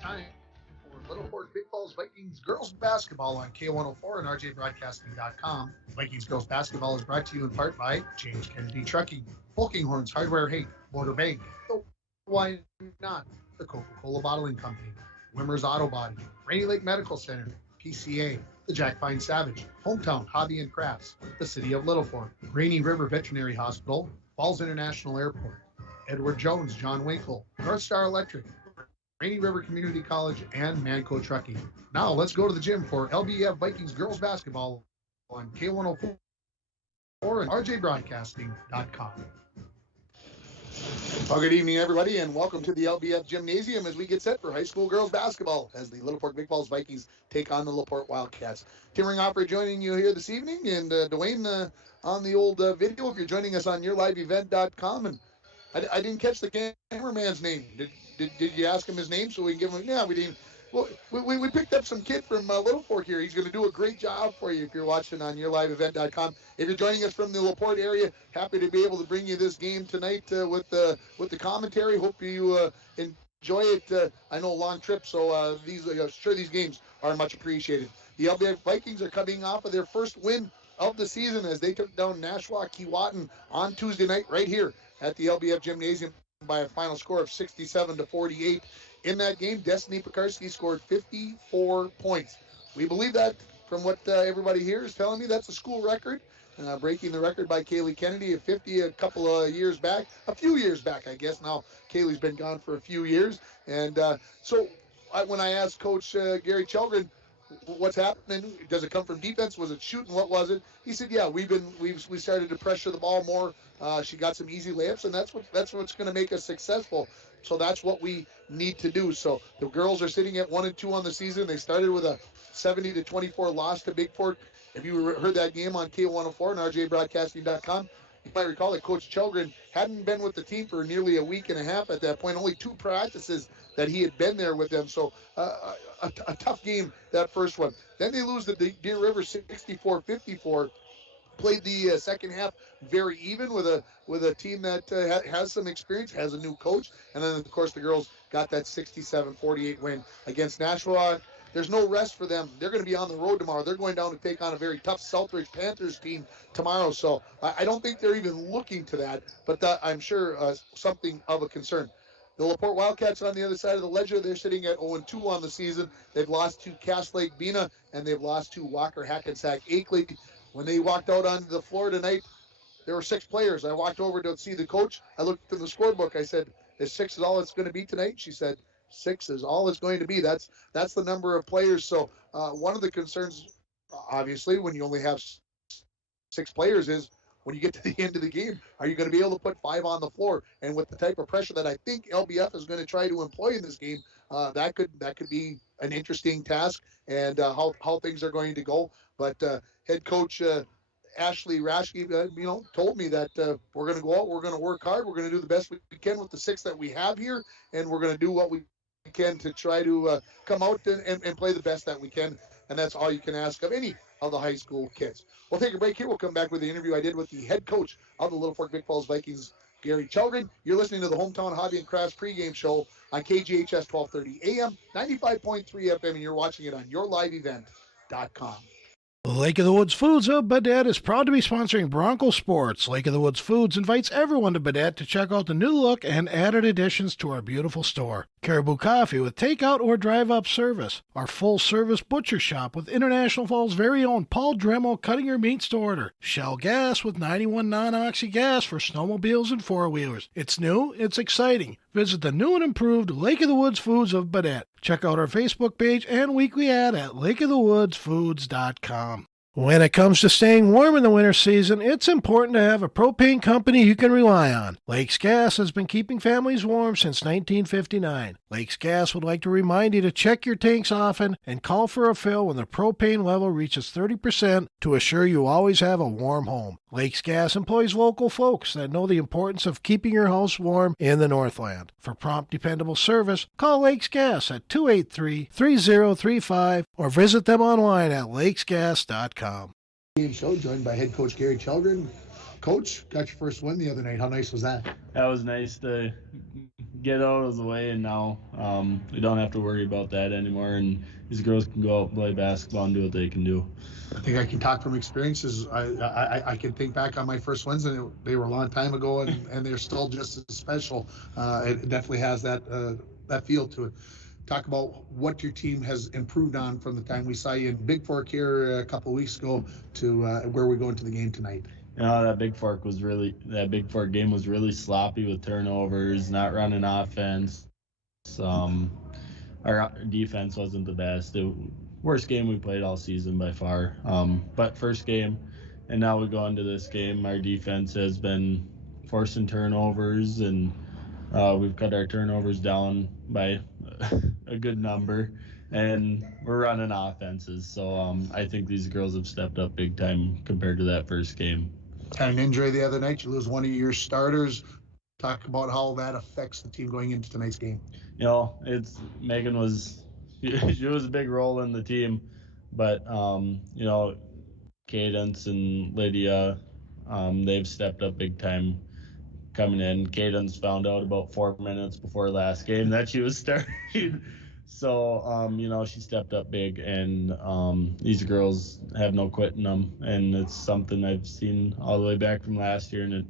time for Littlefork Big Falls Vikings girls basketball on K104 and RJBroadcasting.com. Vikings girls basketball is brought to you in part by James Kennedy Trucking, Horns Hardware Hate, Motor Bank, The Why Not, the Coca-Cola Bottling Company, Wimmer's Auto Body, Rainy Lake Medical Center, PCA, the Jack Fine Savage, Hometown Hobby and Crafts, the City of Littlefork, Rainy River Veterinary Hospital, Falls International Airport, Edward Jones, John Winkle, North Star Electric, Rainy River Community College, and Manco Trucking. Now let's go to the gym for LBF Vikings girls basketball on K104 and RJBroadcasting.com. Well, good evening, everybody, and welcome to the LBF Gymnasium as we get set for high school girls basketball as the Littlefork Big Falls Vikings take on the Laporte Wildcats. Tim Ringhofer joining you here this evening, and Dwayne on the old video if you're joining us on yourliveevent.com. And I didn't catch the cameraman's name. Did you ask him his name so we can give him? Yeah, we didn't. Well, we picked up some kid from Littlefork here. He's going to do a great job for you if you're watching on yourliveevent.com. If you're joining us from the Laporte area, happy to be able to bring you this game tonight with the commentary. Hope you enjoy it. I know a long trip, so these games are much appreciated. The LBF Vikings are coming off of their first win of the season as they took down Nashua Keewatin on Tuesday night right here at the LBF Gymnasium by a final score of 67-48. In that game, Destiny Pekarski scored 54 points. We believe that from what everybody here is telling me. That's a school record, breaking the record by Kaylee Kennedy at 50 a few years back, I guess. Now, Kaylee's been gone for a few years. And when I asked Coach Gary Chelgren, what's happening? Does it come from defense? Was it shooting? What was it? He said, yeah, we started to pressure the ball more. She got some easy layups, and that's what's going to make us successful. So that's what we need to do. So the girls are sitting at 1-2 on the season. They started with a 70-24 loss to Big Fork. If you heard that game on K104 and RJBroadcasting.com, you might recall that Coach Chelgren hadn't been with the team for nearly a week and a half at that point. Only 2 practices that he had been there with them. So a tough game, that first one. Then they lose to Deer River 64-54. Played the second half very even with a team that has some experience, has a new coach, and then of course the girls got that 67-48 win against Nashua. There's no rest for them. They're going to be on the road tomorrow. They're going down to take on a very tough Southridge Panthers team tomorrow. So I don't think they're even looking to that, but I'm sure something of a concern. The Laporte Wildcats on the other side of the ledger, they're sitting at 0-2 on the season. They've lost to Cass Lake Bena, and they've lost to Walker Hackensack Akeley. When they walked out onto the floor tonight, there were 6 players. I walked over to see the coach. I looked in the scorebook. I said, is 6 is all it's going to be tonight? She said, 6 is all it's going to be. That's the number of players. So one of the concerns, obviously, when you only have 6 players is when you get to the end of the game, are you going to be able to put 5 on the floor? And with the type of pressure that I think LBF is going to try to employ in this game, that could be an interesting task and how things are going to go. But head coach Ashley Rashke, told me that we're going to go out, we're going to work hard, we're going to do the best we can with the 6 that we have here, and we're going to do what we can to try to come out and play the best that we can. And that's all you can ask of any of the high school kids. We'll take a break here. We'll come back with the interview I did with the head coach of the Littlefork Big Falls Vikings, Gary Chelgren. You're listening to the Hometown Hobby and Crafts pregame show on KGHS 1230 AM, 95.3 FM, and you're watching it on yourliveevent.com. Lake of the Woods Foods of Baudette is proud to be sponsoring Bronco Sports. Lake of the Woods Foods invites everyone to Baudette to check out the new look and added additions to our beautiful store. Caribou Coffee with takeout or drive-up service. Our full-service butcher shop with International Falls' very own Paul Dremel cutting your meats to order. Shell Gas with 91 non-oxy gas for snowmobiles and four-wheelers. It's new, it's exciting. Visit the new and improved Lake of the Woods Foods of Baudette. Check out our Facebook page and weekly ad at lakeofthewoodsfoods.com. When it comes to staying warm in the winter season, it's important to have a propane company you can rely on. Lakes Gas has been keeping families warm since 1959. Lakes Gas would like to remind you to check your tanks often and call for a fill when the propane level reaches 30% to assure you always have a warm home. Lakes Gas employs local folks that know the importance of keeping your house warm in the Northland. For prompt, dependable service, call Lakes Gas at 283-3035 or visit them online at lakesgas.com. Game show joined by head coach Gary Chelgren. Coach, got your first win the other night. How nice was that? That was nice to get out of the way, and now we don't have to worry about that anymore. And these girls can go out and play basketball and do what they can do. I think I can talk from experiences. I can think back on my first wins, and they were a long time ago, and they're still just as special. It definitely has that feel to it. Talk about what your team has improved on from the time we saw you in Big Fork here a couple of weeks ago to where we go into the game tonight. That Big Fork game was really sloppy with turnovers, not running offense. Our defense wasn't the best. The worst game we played all season by far. But first game, and now we go into this game, our defense has been forcing turnovers, and we've cut our turnovers down by a good number, and we're running offenses. So I think these girls have stepped up big time compared to that first game. Had an injury the other night. You lose one of your starters. Talk about how that affects the team going into tonight's game. Megan she was a big role in the team, but Cadence and Lydia, they've stepped up big time coming in. Cadence found out about 4 minutes before last game that she was starting. So, she stepped up big, and these girls have no quit in them, and it's something I've seen all the way back from last year, and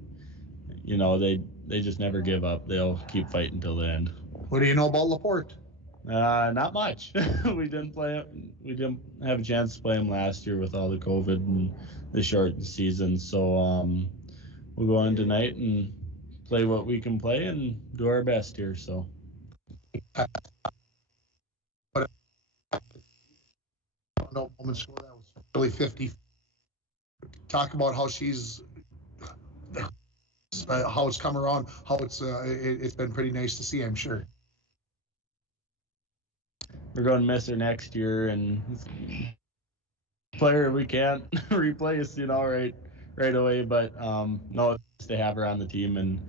they just never give up. They'll keep fighting till the end. What do you know about Laporte? Not much. We didn't have a chance to play them last year with all the COVID and the short season, so we'll go in tonight and play what we can play and do our best here. So. No woman score that was really 50. Talk about how how it's come around, how it's been pretty nice to see, I'm sure. We're going to miss her next year, and player we can't replace, right away. But no, it's to have her on the team, and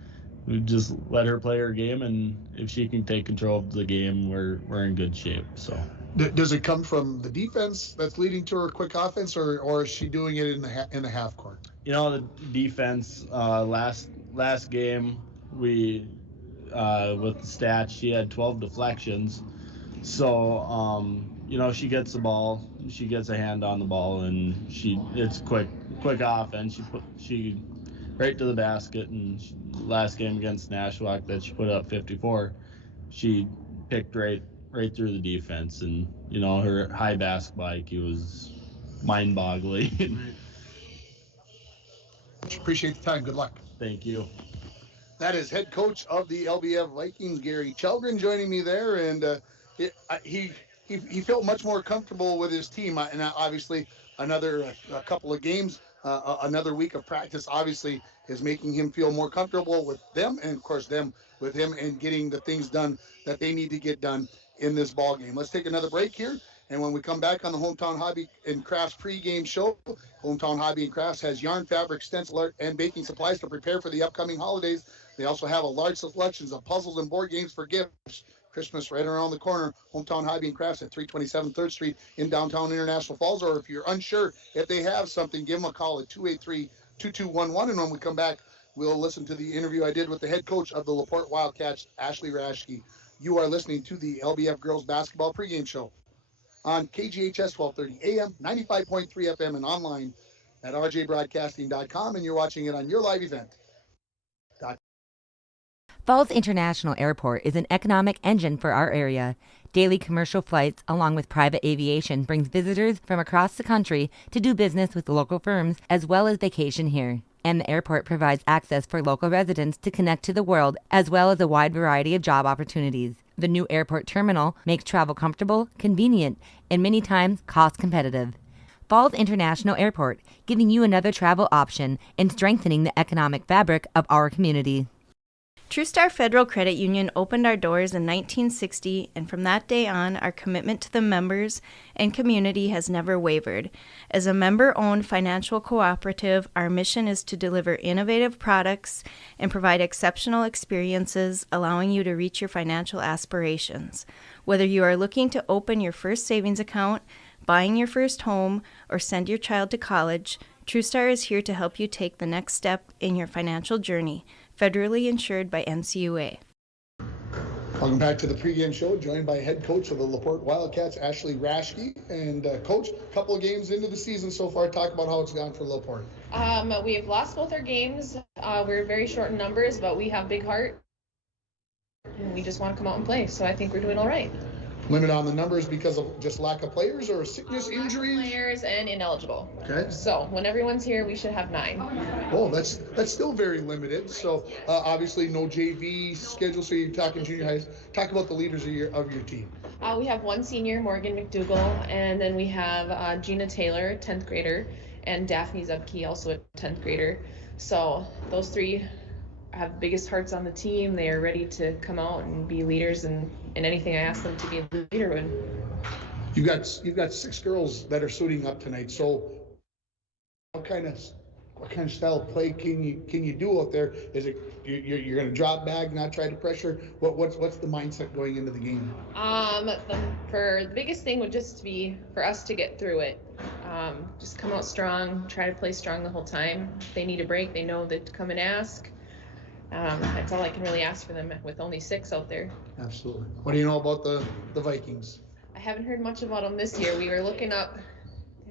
we just let her play her game, and if she can take control of the game, we're in good shape. So. Does it come from the defense that's leading to her quick offense, or is she doing it in the half court? The defense. Last game, we with the stats, she had 12 deflections. So she gets the ball, she gets a hand on the ball, and it's quick offense. She right to the basket, and last game against Nashwauk that she put up 54, she picked right through the defense, and her high basketball IQ was mind-boggling. Appreciate the time. Good luck. Thank you. That is head coach of the LBF Vikings, Gary Chelgren, joining me there, and he felt much more comfortable with his team, and obviously a couple of games, another week of practice, obviously is making him feel more comfortable with them, and of course them with him, and getting the things done that they need to get done in this ball game. Let's take another break here, and when we come back on the Hometown Hobby and Crafts pregame show, Hometown Hobby and Crafts has yarn, fabric, stencil art, and baking supplies to prepare for the upcoming holidays. They also have a large selection of puzzles and board games for gifts. Christmas right around the corner. Hometown Hobby and Crafts at 327 3rd Street in downtown International Falls. Or if you're unsure if they have something, give them a call at 283-2211. And when we come back, we'll listen to the interview I did with the head coach of the Laporte Wildcats, Ashley Rashke. You are listening to the LBF Girls Basketball pregame show on KGHS 1230 AM, 95.3 FM, and online at rjbroadcasting.com. And you're watching it on your live event. Falls International Airport is an economic engine for our area. Daily commercial flights, along with private aviation, brings visitors from across the country to do business with local firms as well as vacation here. And the airport provides access for local residents to connect to the world as well as a wide variety of job opportunities. The new airport terminal makes travel comfortable, convenient, and many times cost competitive. Falls International Airport, giving you another travel option and strengthening the economic fabric of our community. TrueStar Federal Credit Union opened our doors in 1960, and from that day on, our commitment to the members and community has never wavered. As a member-owned financial cooperative, our mission is to deliver innovative products and provide exceptional experiences, allowing you to reach your financial aspirations. Whether you are looking to open your first savings account, buying your first home, or send your child to college, TrueStar is here to help you take the next step in your financial journey. Federally insured by NCUA. Welcome back to the pregame show, joined by head coach of the Laporte Wildcats, Ashley Raschke. And coach, a couple of games into the season so far, talk about how it's gone for Laporte. We have lost both our games. We're very short in numbers, but we have big heart. And we just want to come out and play, so I think we're doing all right. Limit on the numbers because of just lack of players or sickness, injuries? Players and ineligible. Okay. So when everyone's here, we should have 9. Oh, that's still very limited. So obviously no JV schedule. So you're talking junior highs. Talk about the leaders of your team. We have 1 senior, Morgan McDougall, and then we have Gina Taylor, 10th grader, and Daphne Zubke, also a 10th grader. So those 3 have the biggest hearts on the team. They are ready to come out and be leaders in anything I ask them to be a leader in. You've got 6 girls that are suiting up tonight. So what kind of style of play can you do out there? Is it you're going to drop back, not try to pressure? What's the mindset going into the game? The biggest thing would just be for us to get through it. Just come out strong, try to play strong the whole time. If they need a break, they know that to come and ask. That's all I can really ask for them with only 6 out there. Absolutely. What do you know about the Vikings? I haven't heard much about them this year. We were looking up.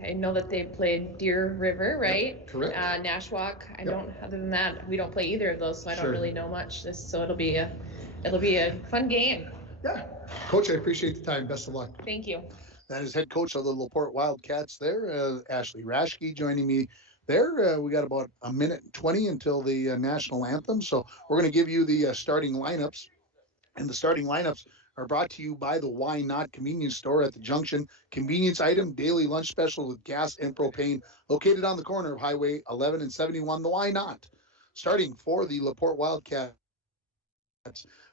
I know that they played Deer River, right? Yep, correct. Nashwauk. Yep. Other than that, we don't play either of those, so I Sure. don't really know much. So it'll be a fun game. Yeah. Coach, I appreciate the time. Best of luck. Thank you. That is head coach of the Laporte Wildcats there, Ashley Raschke, joining me there. We got about a minute and 20 until the national anthem. So we're going to give you the starting lineups. And the starting lineups are brought to you by the Why Not convenience store at the Junction. Convenience item, daily lunch special with gas and propane, located on the corner of Highway 11 and 71. The Why Not. Starting for the Laporte Wildcats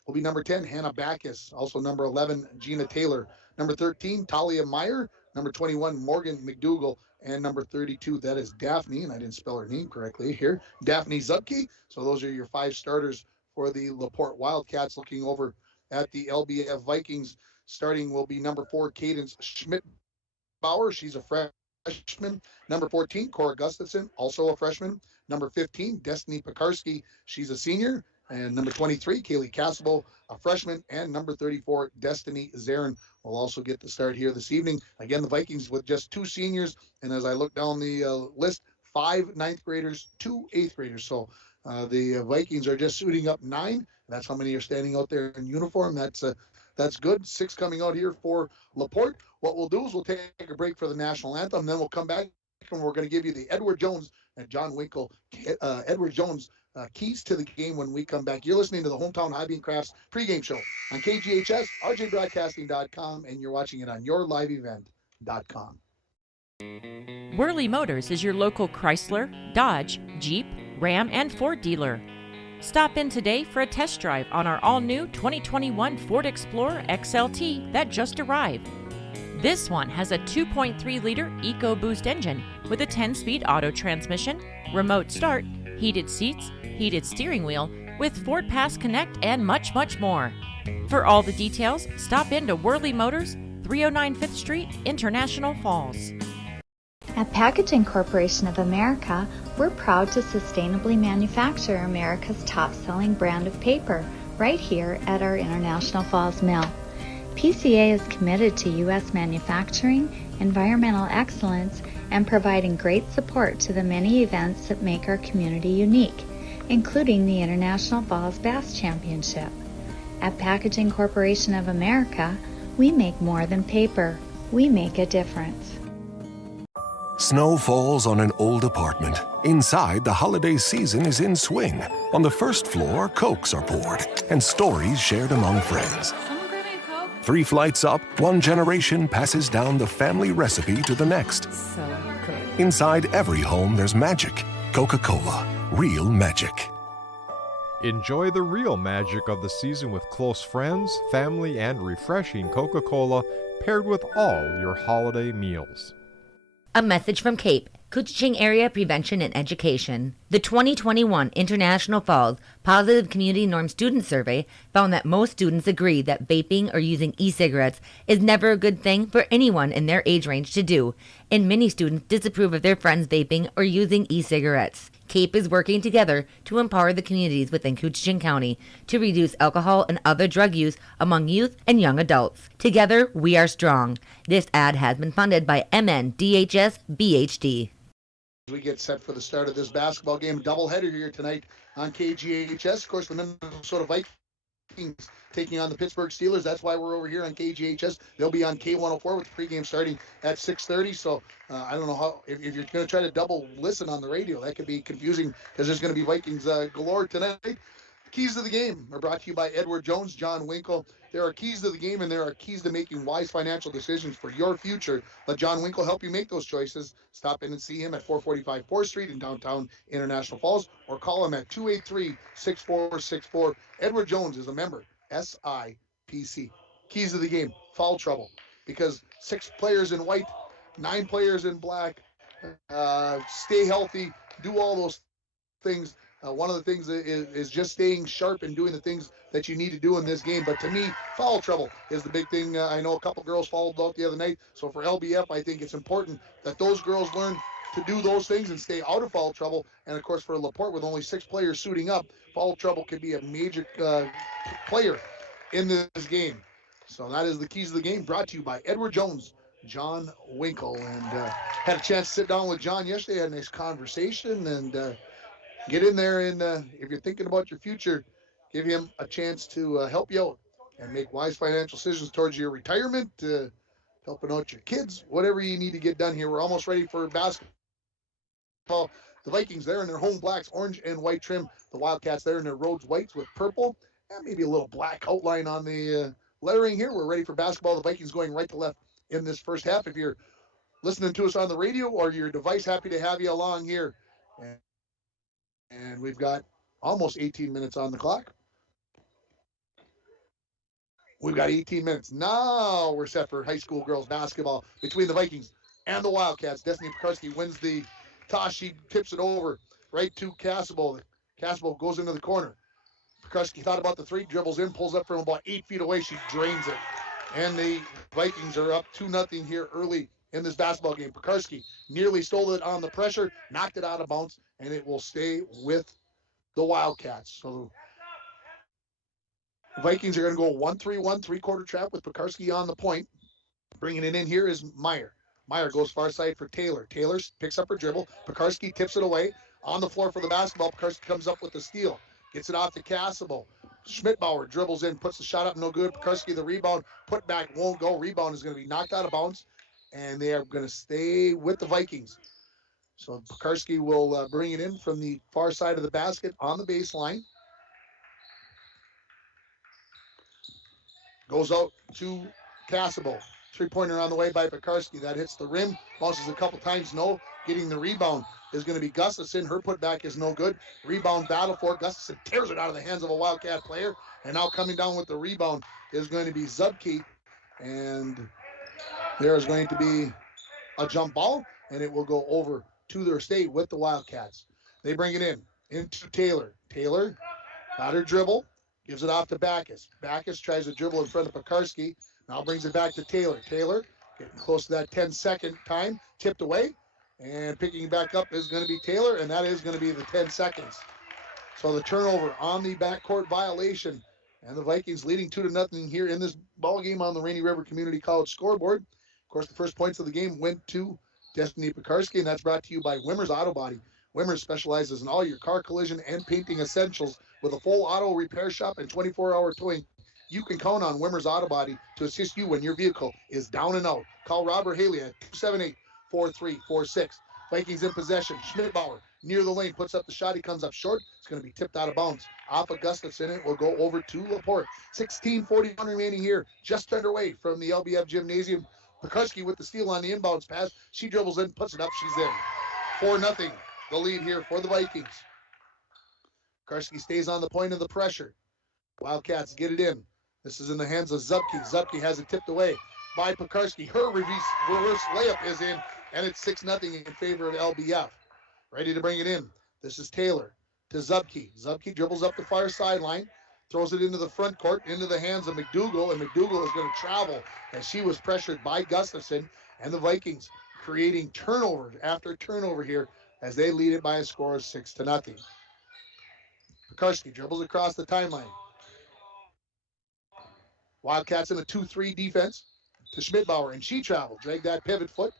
will be number 10, Hannah Backus. Also number 11, Gina Taylor. Number 13, Talia Meyer. Number 21, Morgan McDougall. And number 32, that is Daphne, and I didn't spell her name correctly here, Daphne Zubke. So those are your 5 starters for the Laporte Wildcats. Looking over at the LBF Vikings, starting will be number 4, Cadence Schmidt-Bauer. She's a freshman. Number 14, Cora Gustafson, also a freshman. Number 15, Destiny Pekarski. She's a senior. And number 23, Kaylee Cassable, a freshman. And number 34, Destiny Zarin will also get the start here this evening. Again, the Vikings with just 2 seniors. And as I look down the list, 5 9th graders, 2 8th graders. So the Vikings are just suiting up 9. That's how many are standing out there in uniform. That's good. 6 coming out here for Laporte. What we'll do is we'll take a break for the national anthem. Then we'll come back and we're going to give you the Edward Jones and John Winkle, Edward Jones keys to the game when we come back. You're listening to the Hometown Hobby and Crafts pregame show on KGHS, RJBroadcasting.com, and you're watching it on YourLiveEvent.com. Worley Motors is your local Chrysler, Dodge, Jeep, Ram, and Ford dealer. Stop in today for a test drive on our all-new 2021 Ford Explorer XLT that just arrived. This one has a 2.3-liter EcoBoost engine with a 10-speed auto transmission, remote start, heated seats, heated steering wheel, with Ford Pass Connect, and much, much more. For all the details, stop into Worley Motors, 309 5th Street, International Falls. At Packaging Corporation of America, we're proud to sustainably manufacture America's top-selling brand of paper right here at our International Falls mill. PCA is committed to U.S. manufacturing, environmental excellence, and providing great support to the many events that make our community unique, including the International Falls Bass Championship. At Packaging Corporation of America, we make more than paper. We make a difference. Snow falls on an old apartment. Inside, the holiday season is in swing. On the first floor, Cokes are poured and stories shared among friends. 3 flights up, one generation passes down the family recipe to the next. So good. Inside every home, there's magic. Coca-Cola, real magic. Enjoy the real magic of the season with close friends, family, and refreshing Coca-Cola paired with all your holiday meals. A message from CAPE, Couchiching Area Prevention and Education. The 2021 International Falls Positive Community Norm Student Survey found that most students agree that vaping or using e-cigarettes is never a good thing for anyone in their age range to do, and many students disapprove of their friends vaping or using e-cigarettes. CAPE is working together to empower the communities within Coochin County to reduce alcohol and other drug use among youth and young adults. Together, we are strong. This ad has been funded by MNDHS BHD. We get set for the start of this basketball game. Doubleheader here tonight on KGHS. Of course, the Minnesota Vikings taking on the Pittsburgh Steelers. That's why we're over here on KGHS. They'll be on K104 with the pregame starting at 6:30. So I don't know how, if you're going to try to double listen on the radio, that could be confusing because there's going to be Vikings galore tonight. Keys to the game are brought to you by Edward Jones, John Winkle. There are keys to the game, and there are keys to making wise financial decisions for your future. Let John Winkle help you make those choices. Stop in and see him at 445 4th Street in downtown International Falls, or call him at 283-6464. Edward Jones is a member, SIPC. Keys to the game, foul trouble, because 6 players in white, 9 players in black, stay healthy, do all those things. One of the things is just staying sharp and doing the things that you need to do in this game. But to me, foul trouble is the big thing. I know a couple girls fouled out the other night. So for LBF, I think it's important that those girls learn to do those things and stay out of foul trouble. And of course, for Laporte, with only 6 players suiting up, foul trouble could be a major player in this game. So that is the keys of the game, brought to you by Edward Jones, John Winkle. And had a chance to sit down with John yesterday, had a nice conversation, and get in there, and if you're thinking about your future, give him a chance to help you out and make wise financial decisions towards your retirement, helping out your kids, whatever you need to get done here. We're almost ready for basketball. The Vikings, they're in their home blacks, orange and white trim. The Wildcats, they're in their Rhodes whites with purple, and maybe a little black outline on the lettering here. We're ready for basketball. The Vikings going right to left in this first half. If you're listening to us on the radio or your device, happy to have you along here. And we've got almost 18 minutes on the clock. We've got 18 minutes. Now we're set for high school girls basketball between the Vikings and the Wildcats. Destiny Pekarsky wins the toss. She tips it over right to Cassable. Cassable goes into the corner. Pekarsky thought about the three, dribbles in, pulls up from about 8 feet away. She drains it. And the Vikings are up 2-0 here early in this basketball game. Pekarsky nearly stole it on the pressure, knocked it out of bounds, and it will stay with the Wildcats. So the Vikings are going to go 1-3-1, three-quarter trap with Pekarsky on the point. Bringing it in here is Meyer. Meyer goes far side for Taylor. Taylor picks up her dribble. Pekarsky tips it away. On the floor for the basketball, Pekarsky comes up with the steal. Gets it off to Cassable. Schmidbauer dribbles in, puts the shot up, no good. Pekarsky the rebound, put back, won't go. Rebound is going to be knocked out of bounds, and they are going to stay with the Vikings. So Pekarsky will bring it in from the far side of the basket on the baseline. Goes out to Cassable. Three-pointer on the way by Pekarsky. That hits the rim. Bounces a couple times, no. Getting the rebound is going to be Gustafson. Her putback is no good. Rebound battle for it. Gustafson tears it out of the hands of a Wildcat player. And now coming down with the rebound is going to be Zubke. And there is going to be a jump ball, and it will go over to their state with the Wildcats. They bring it in into Taylor. Taylor got her dribble, gives it off to Backus. Backus tries to dribble in front of Pekarsky. Now brings it back to Taylor. Taylor getting close to that 10-second time, tipped away, and picking back up is going to be Taylor, and that is going to be the 10 seconds. So the turnover on the backcourt violation, and the Vikings leading 2-0 here in this ball game on the Rainy River Community College scoreboard. Of course, the first points of the game went to Destiny Pekarsky, and that's brought to you by Wimmer's Auto Body. Wimmer's specializes in all your car collision and painting essentials with a full auto repair shop and 24-hour towing. You can count on Wimmer's Auto Body to assist you when your vehicle is down and out. Call Robert Haley at 278-4346. Vikings in possession. Schmidbauer near the lane, puts up the shot. He comes up short. It's going to be tipped out of bounds. Off of Gustafson, it will go over to Laporte. 16:41 remaining here, just underway from the LBF Gymnasium. Pekarsky with the steal on the inbounds pass. She dribbles in, puts it up. She's in. 4-0, the lead here for the Vikings. Pekarsky stays on the point of the pressure. Wildcats get it in. This is in the hands of Zubke. Zubke has it tipped away by Pekarsky. Her reverse layup is in, and it's 6-0 in favor of LBF. Ready to bring it in. This is Taylor to Zubke. Zubke dribbles up the far sideline, throws it into the front court, into the hands of McDougal, and McDougal is going to travel as she was pressured by Gustafson, and the Vikings creating turnover after turnover here as they lead it by a score of 6-0. Pekarski dribbles across the timeline. Wildcats in a 2-3 defense to Schmidbauer, and she traveled, dragged that pivot foot.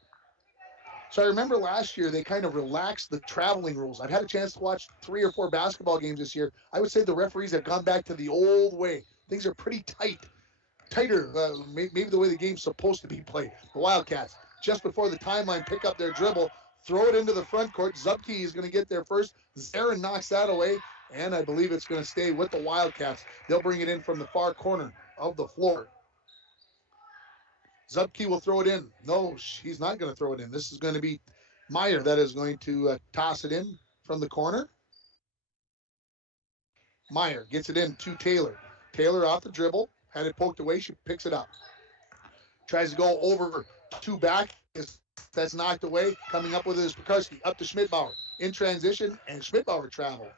So I remember last year they kind of relaxed the traveling rules. I've had a chance to watch 3 or 4 basketball games this year. I would say the referees have gone back to the old way. Things are pretty tighter, maybe the way the game's supposed to be played. The Wildcats, just before the timeline, pick up their dribble, throw it into the front court. Zupke is going to get there first. Zarin knocks that away, and I believe it's going to stay with the Wildcats. They'll bring it in from the far corner of the floor. Zupke will throw it in. No, he's not going to throw it in. This is going to be Meyer that is going to toss it in from the corner. Meyer gets it in to Taylor. Taylor off the dribble. Had it poked away. She picks it up. Tries to go over 2 back. That's knocked away. Coming up with it is Pekarski. Up to Schmidbauer. In transition, and Schmidbauer traveled.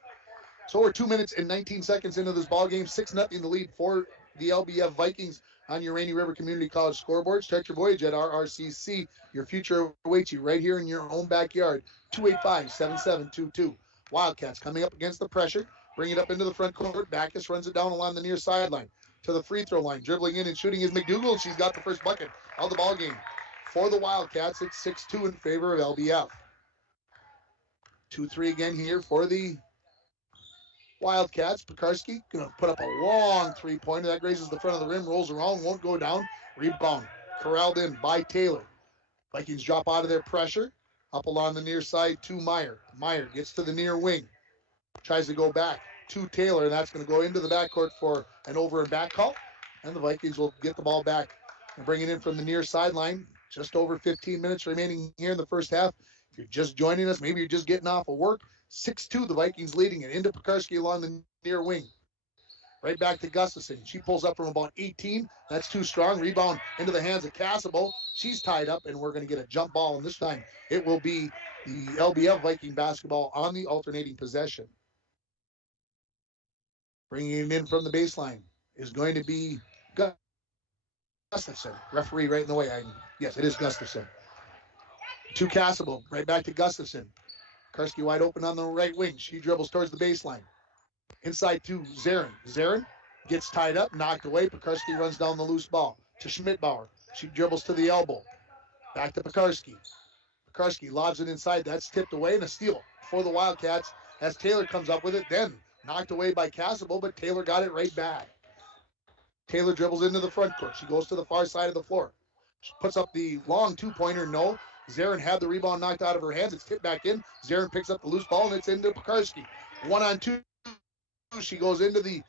So we're 2 minutes and 19 seconds into this ball game. 6-0 the lead for the LBF Vikings on your Rainy River Community College scoreboard. Start your voyage at RRCC. Your future awaits you right here in your own backyard. 285-7722. Wildcats coming up against the pressure. Bring it up into the front court. Backus runs it down along the near sideline to the free throw line. Dribbling in and shooting is McDougal. She's got the first bucket of the ball game. For the Wildcats, it's 6-2 in favor of LBF. 2-3 again here for the Wildcats. Pekarski going to put up a long three-pointer. That grazes the front of the rim, rolls around, won't go down. Rebound. Corralled in by Taylor. Vikings drop out of their pressure. Up along the near side to Meyer. Meyer gets to the near wing. Tries to go back to Taylor, and that's going to go into the backcourt for an over and back call. And the Vikings will get the ball back and bring it in from the near sideline. Just over 15 minutes remaining here in the first half. If you're just joining us, maybe you're just getting off of work. 6-2, the Vikings leading it into Pekarski along the near wing. Right back to Gustafson. She pulls up from about 18. That's too strong. Rebound into the hands of Cassable. She's tied up, and we're going to get a jump ball. And this time it will be the LBF Viking basketball on the alternating possession. Bringing it in from the baseline is going to be Gustafson. Referee right in the way. Yes, it is Gustafson. To Cassable. Right back to Gustafson. Karski wide open on the right wing. She dribbles towards the baseline. Inside to Zarin. Zarin gets tied up, knocked away. Pekarski runs down the loose ball to Schmidbauer. She dribbles to the elbow. Back to Pekarski. Pekarski lobs it inside. That's tipped away, and a steal for the Wildcats as Taylor comes up with it. Then knocked away by Cassable, but Taylor got it right back. Taylor dribbles into the front court. She goes to the far side of the floor. She puts up the long two-pointer. No. Zarin had the rebound knocked out of her hands. It's tipped back in. Zarin picks up the loose ball, and it's into Pekarski. 1-on-2. She goes into the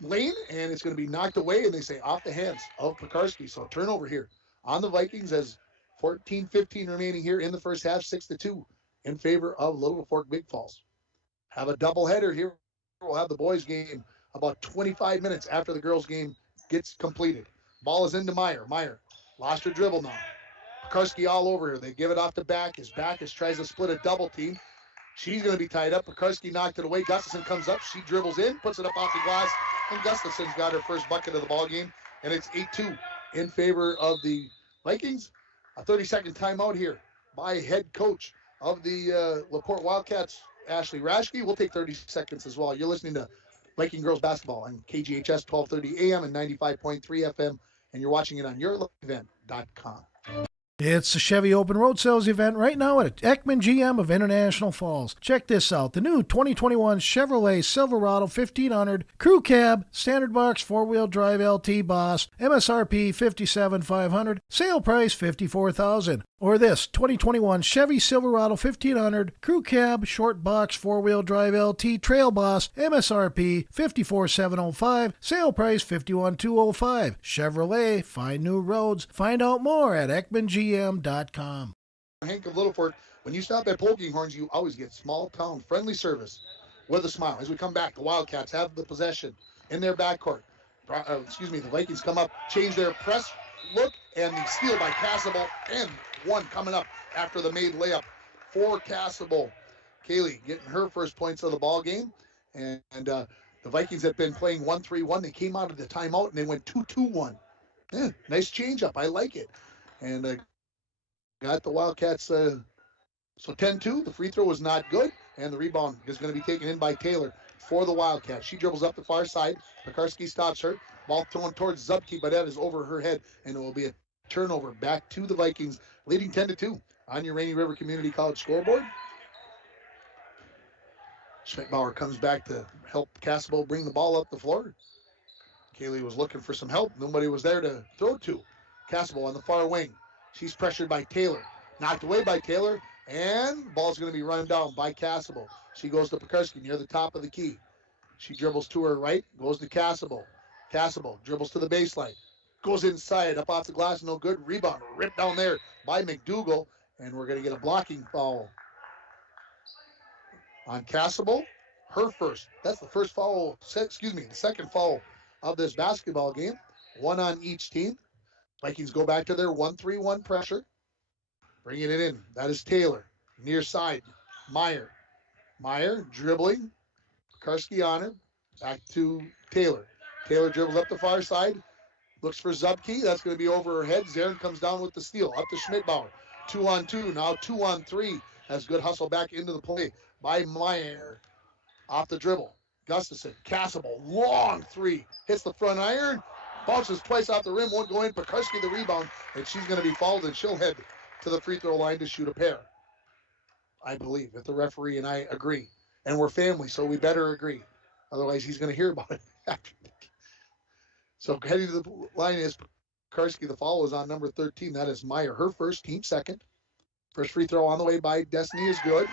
lane, and it's going to be knocked away, and they say off the hands of Pekarski. So turnover here on the Vikings as 14-15 remaining here in the first half, 6-2 in favor of Littlefork Big Falls. Have a doubleheader here. We'll have the boys' game about 25 minutes after the girls' game gets completed. Ball is into Meyer. Meyer lost her dribble now. Pekarski all over her. They give it off to Backus. Backus tries to split a double team. She's going to be tied up. Pekarski knocked it away. Gustafson comes up. She dribbles in, puts it up off the glass, and Gustafson's got her first bucket of the ball game, and it's 8-2 in favor of the Vikings. A 30-second timeout here by head coach of the Laporte Wildcats, Ashley Rashke. We'll take 30 seconds as well. You're listening to Viking Girls Basketball on KGHS 1230 AM and 95.3 FM, and you're watching it on yourevent.com. It's the Chevy Open Road Sales event right now at Ekman GM of International Falls. Check this out. The new 2021 Chevrolet Silverado 1500 Crew Cab, Standard Box 4-wheel drive LT Boss, MSRP $57,500, sale price $54,000. Or this 2021 Chevy Silverado 1500 Crew Cab, Short Box 4-wheel drive LT Trail Boss, MSRP $54,705, sale price $51,205. Chevrolet, find new roads. Find out more at EkmanGM.com. Hank of Littlefork, when you stop at Poking Horns, you always get small town friendly service with a smile. As we come back, the Wildcats have the possession in their backcourt. The Vikings come up, change their press look, and the steal by Cassable, and one coming up after the made layup for Cassable. Kaylee getting her first points of the ball game, and the Vikings have been playing 1-3-1. They came out of the timeout and they went 2-2-1. Yeah, nice change up. I like it. And got the Wildcats So 10-2, the free throw was not good, and the rebound is going to be taken in by Taylor for the Wildcats. She dribbles up the far side. Pekarski stops her. Ball thrown towards Zubke, but that is over her head, and it will be a turnover back to the Vikings, leading 10-2 on your Rainy River Community College scoreboard. Schmidbauer comes back to help Casabo bring the ball up the floor. Kaylee was looking for some help. Nobody was there to throw to. Casabo on the far wing. She's pressured by Taylor. Knocked away by Taylor, and the ball's going to be run down by Casabo. She goes to Pekarski near the top of the key. She dribbles to her right, goes to Casabo. Casabo dribbles to the baseline. Goes inside, up off the glass, no good. Rebound ripped down there by McDougal, and we're going to get a blocking foul on Casabo. Her first. That's the first foul, the second foul of this basketball game. One on each team. Vikings go back to their 1-3-1 pressure. Bringing it in. That is Taylor. Near side. Meyer. Meyer dribbling. Pekarski on her. Back to Taylor. Taylor dribbles up the far side. Looks for Zubke. That's going to be over her head. Zarin comes down with the steal. Up to Schmidbauer. 2-on-2. Now 2-on-3. Has good hustle back into the play by Meyer. Off the dribble. Gustafson. Casabo. Long three. Hits the front iron. Bounces twice off the rim. Won't go in. Pekarski the rebound. And she's going to be fouled, and she'll head to the free throw line to shoot a pair. I believe, if the referee and I agree. And we're family, so we better agree. Otherwise, he's going to hear about it after. So heading to the line is Pekarski. The foul is on number 13. That is Meyer. Her first, team second. First free throw on the way by Destiny is good.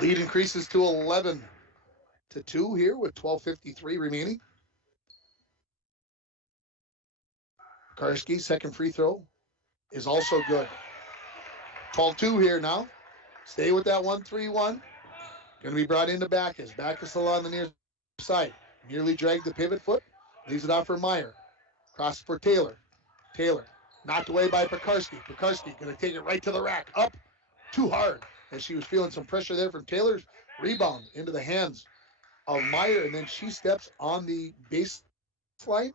Lead increases to 11-2 here with 12:53 remaining. Pekarski, second free throw is also good. 12-2 here now. Stay with that 1-3-1. Going to be brought into Backus. Backus along the near side. Nearly dragged the pivot foot. Leaves it off for Meyer. Cross for Taylor. Taylor knocked away by Pekarski. Pekarski going to take it right to the rack. Up too hard. As she was feeling some pressure there from Taylor's. Rebound into the hands of Meyer. And then she steps on the baseline.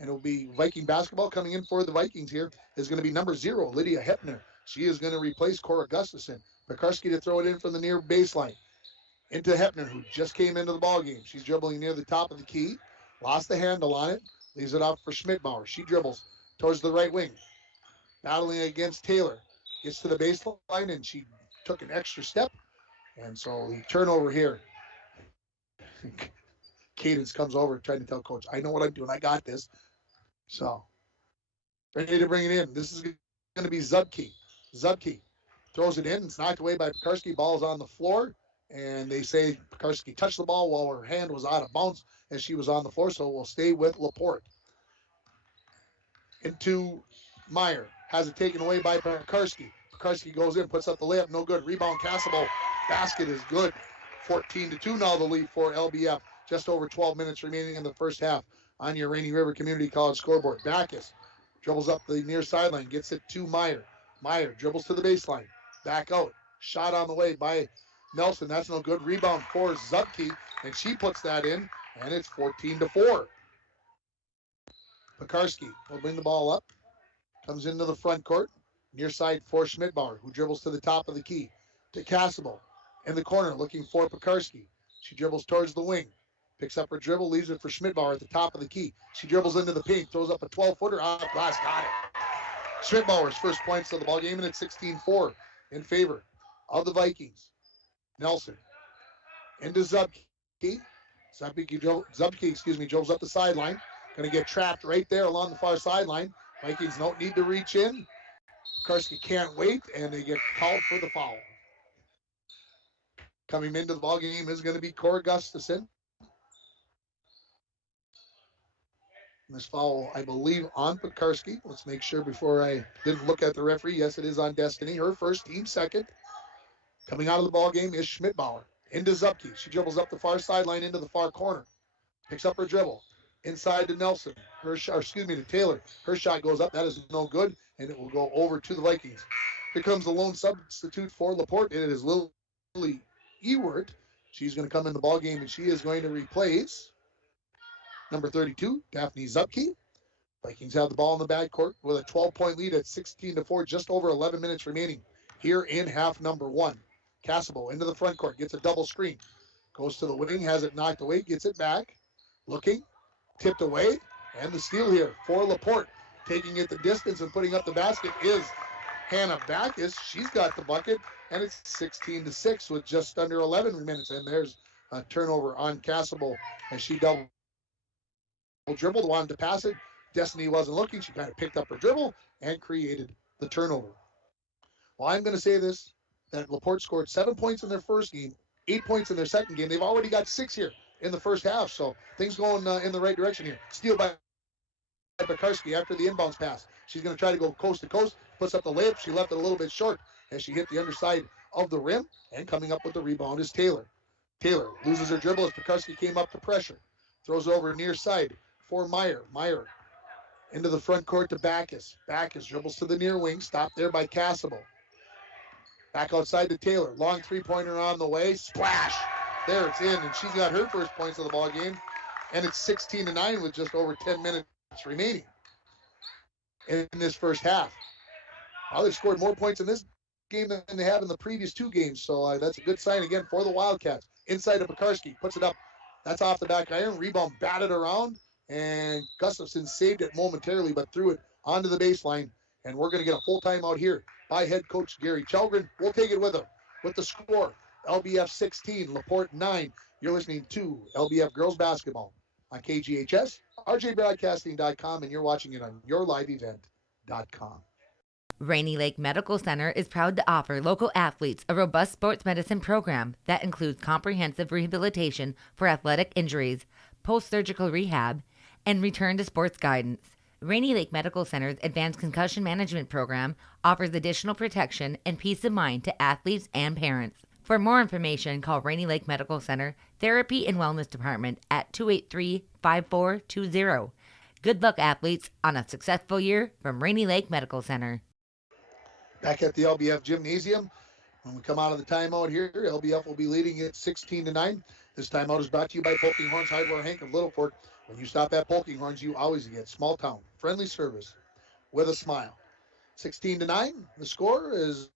And it'll be Viking basketball. Coming in for the Vikings here is going to be number 0, Lydia Hepner. She is going to replace Cora Gustafson. Pekarski to throw it in from the near baseline. Into Hepner, who just came into the ballgame. She's dribbling near the top of the key. Lost the handle on it. Leaves it off for Schmidbauer. She dribbles towards the right wing. Battling against Taylor. Gets to the baseline, and she took an extra step. And so the turnover here. Cadence comes over trying to tell coach, I know what I'm doing. I got this. So, ready to bring it in. This is going to be Zubke. Zubke throws it in. It's knocked away by Pekarski. Ball's on the floor. And they say Pekarski touched the ball while her hand was out of bounds as she was on the floor. So we'll stay with Laporte. Into Meyer. Has it taken away by Pekarski. Pekarski goes in, puts up the layup. No good. Rebound, Casabo. Basket is good. 14-2 now the lead for LBF. Just over 12 minutes remaining in the first half on your Rainy River Community College scoreboard. Backus dribbles up the near sideline, gets it to Meyer. Meyer dribbles to the baseline. Back out. Shot on the way by Nelson. That's no good. Rebound for Zubke, and she puts that in, and it's 14-4. Pekarski will bring the ball up. Comes into the front court. Near side for Schmidbauer, who dribbles to the top of the key. To Casabo. In the corner, looking for Pekarski. She dribbles towards the wing. Picks up her dribble, leaves it for Schmidbauer at the top of the key. She dribbles into the paint, throws up a 12-footer. Off glass, got it. Schmidbauer's first points of the ball game, and it's 16-4 in favor of the Vikings. Nelson into Zubke. Zubke dribbles up the sideline. Going to get trapped right there along the far sideline. Vikings don't need to reach in. Karski can't wait, and they get called for the foul. Coming into the ball game is going to be Cora Gustafson. This foul, I believe, on Pekarski. Let's make sure before I didn't look at the referee. Yes, it is on Destiny. Her first, team second. Coming out of the ball game is Schmidbauer. Into Zubke. She dribbles up the far sideline into the far corner. Picks up her dribble. Inside to Nelson. To Taylor. Her shot goes up. That is no good, and it will go over to the Vikings. Here comes the lone substitute for Laporte, and it is Lily Ewert. She's going to come in the ball game, and she is going to replace number 32, Daphne Zubke. Vikings have the ball in the backcourt with a 12-point lead at 16-4, just over 11 minutes remaining here in half number one. Cassabo into the front court, gets a double screen. Goes to the wing, has it knocked away, gets it back. Looking, tipped away, and the steal here for Laporte. Taking it the distance and putting up the basket is Hannah Backus. She's got the bucket, and it's 16-6 with just under 11 minutes. And there's a turnover on Cassabo as she double dribbled, wanted to pass it. Destiny wasn't looking. She kind of picked up her dribble and created the turnover. Well, I'm going to say this, that Laporte scored 7 points in their first game, 8 points in their second game. They've already got 6 here in the first half, so things going in the right direction here. Steal by Pekarski after the inbounds pass. She's going to try to go coast to coast, puts up the layup. She left it a little bit short as she hit the underside of the rim, and coming up with the rebound is Taylor. Taylor loses her dribble as Pekarski came up to pressure. Throws over near side for Meyer. Meyer into the front court to Backus. Backus dribbles to the near wing, stopped there by Cassabo. Back outside to Taylor. Long three-pointer on the way. Splash! There it's in, and she's got her first points of the ball game. And it's 16-9 with just over 10 minutes remaining in this first half. Well, they've scored more points in this game than they have in the previous 2 games, so that's a good sign again for the Wildcats. Inside to Pekarski, puts it up. That's off the back iron. Rebound batted around, and Gustafson saved it momentarily, but threw it onto the baseline. And we're going to get a full timeout here by head coach Gary Chelgren. We'll take it with him with the score. LBF 16, Laporte 9. You're listening to LBF Girls Basketball on KGHS, rjbroadcasting.com, and you're watching it on yourliveevent.com. Rainy Lake Medical Center is proud to offer local athletes a robust sports medicine program that includes comprehensive rehabilitation for athletic injuries, post-surgical rehab, and return to sports guidance. Rainy Lake Medical Center's Advanced Concussion Management Program offers additional protection and peace of mind to athletes and parents. For more information, call Rainy Lake Medical Center Therapy and Wellness Department at 283-5420. Good luck, athletes, on a successful year from Rainy Lake Medical Center. Back at the LBF Gymnasium. When we come out of the timeout here, LBF will be leading it 16-9. This timeout is brought to you by Poking Horns Hardware Hank of Littlefork. When you stop at Poking Horns, you always get small town, friendly service with a smile. 16-9. The score is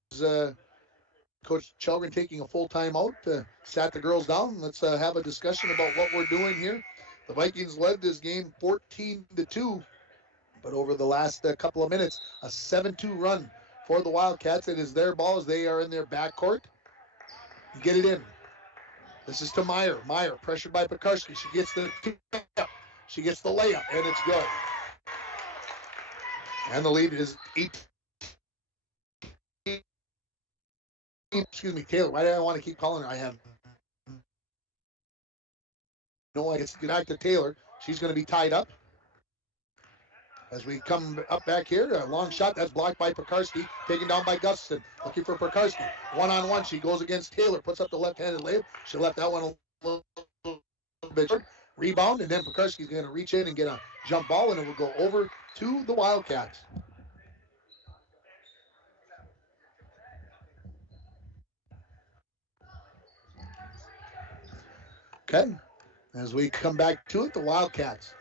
Coach Chelgren taking a full timeout to sat the girls down. Let's have a discussion about what we're doing here. The Vikings led this game 14-2, but over the last couple of minutes, a 7-2 run for the Wildcats. It is their ball as they are in their backcourt. Get it in. This is to Meyer. Meyer pressured by Pekarski. She gets the layup, and it's good. And the lead is 8. Excuse me, Taylor. Why do I want to keep calling her? I have no idea. It's back to Taylor. She's going to be tied up. As we come up back here, a long shot. That's blocked by Pekarski. Taken down by Gustafson. Looking for Pekarski. One-on-one. She goes against Taylor. Puts up the left-handed layup. She left that one a little bit short. Rebound, and then Pekarski's going to reach in and get a jump ball, and it will go over to the Wildcats. Okay. As we come back to it, the Wildcats.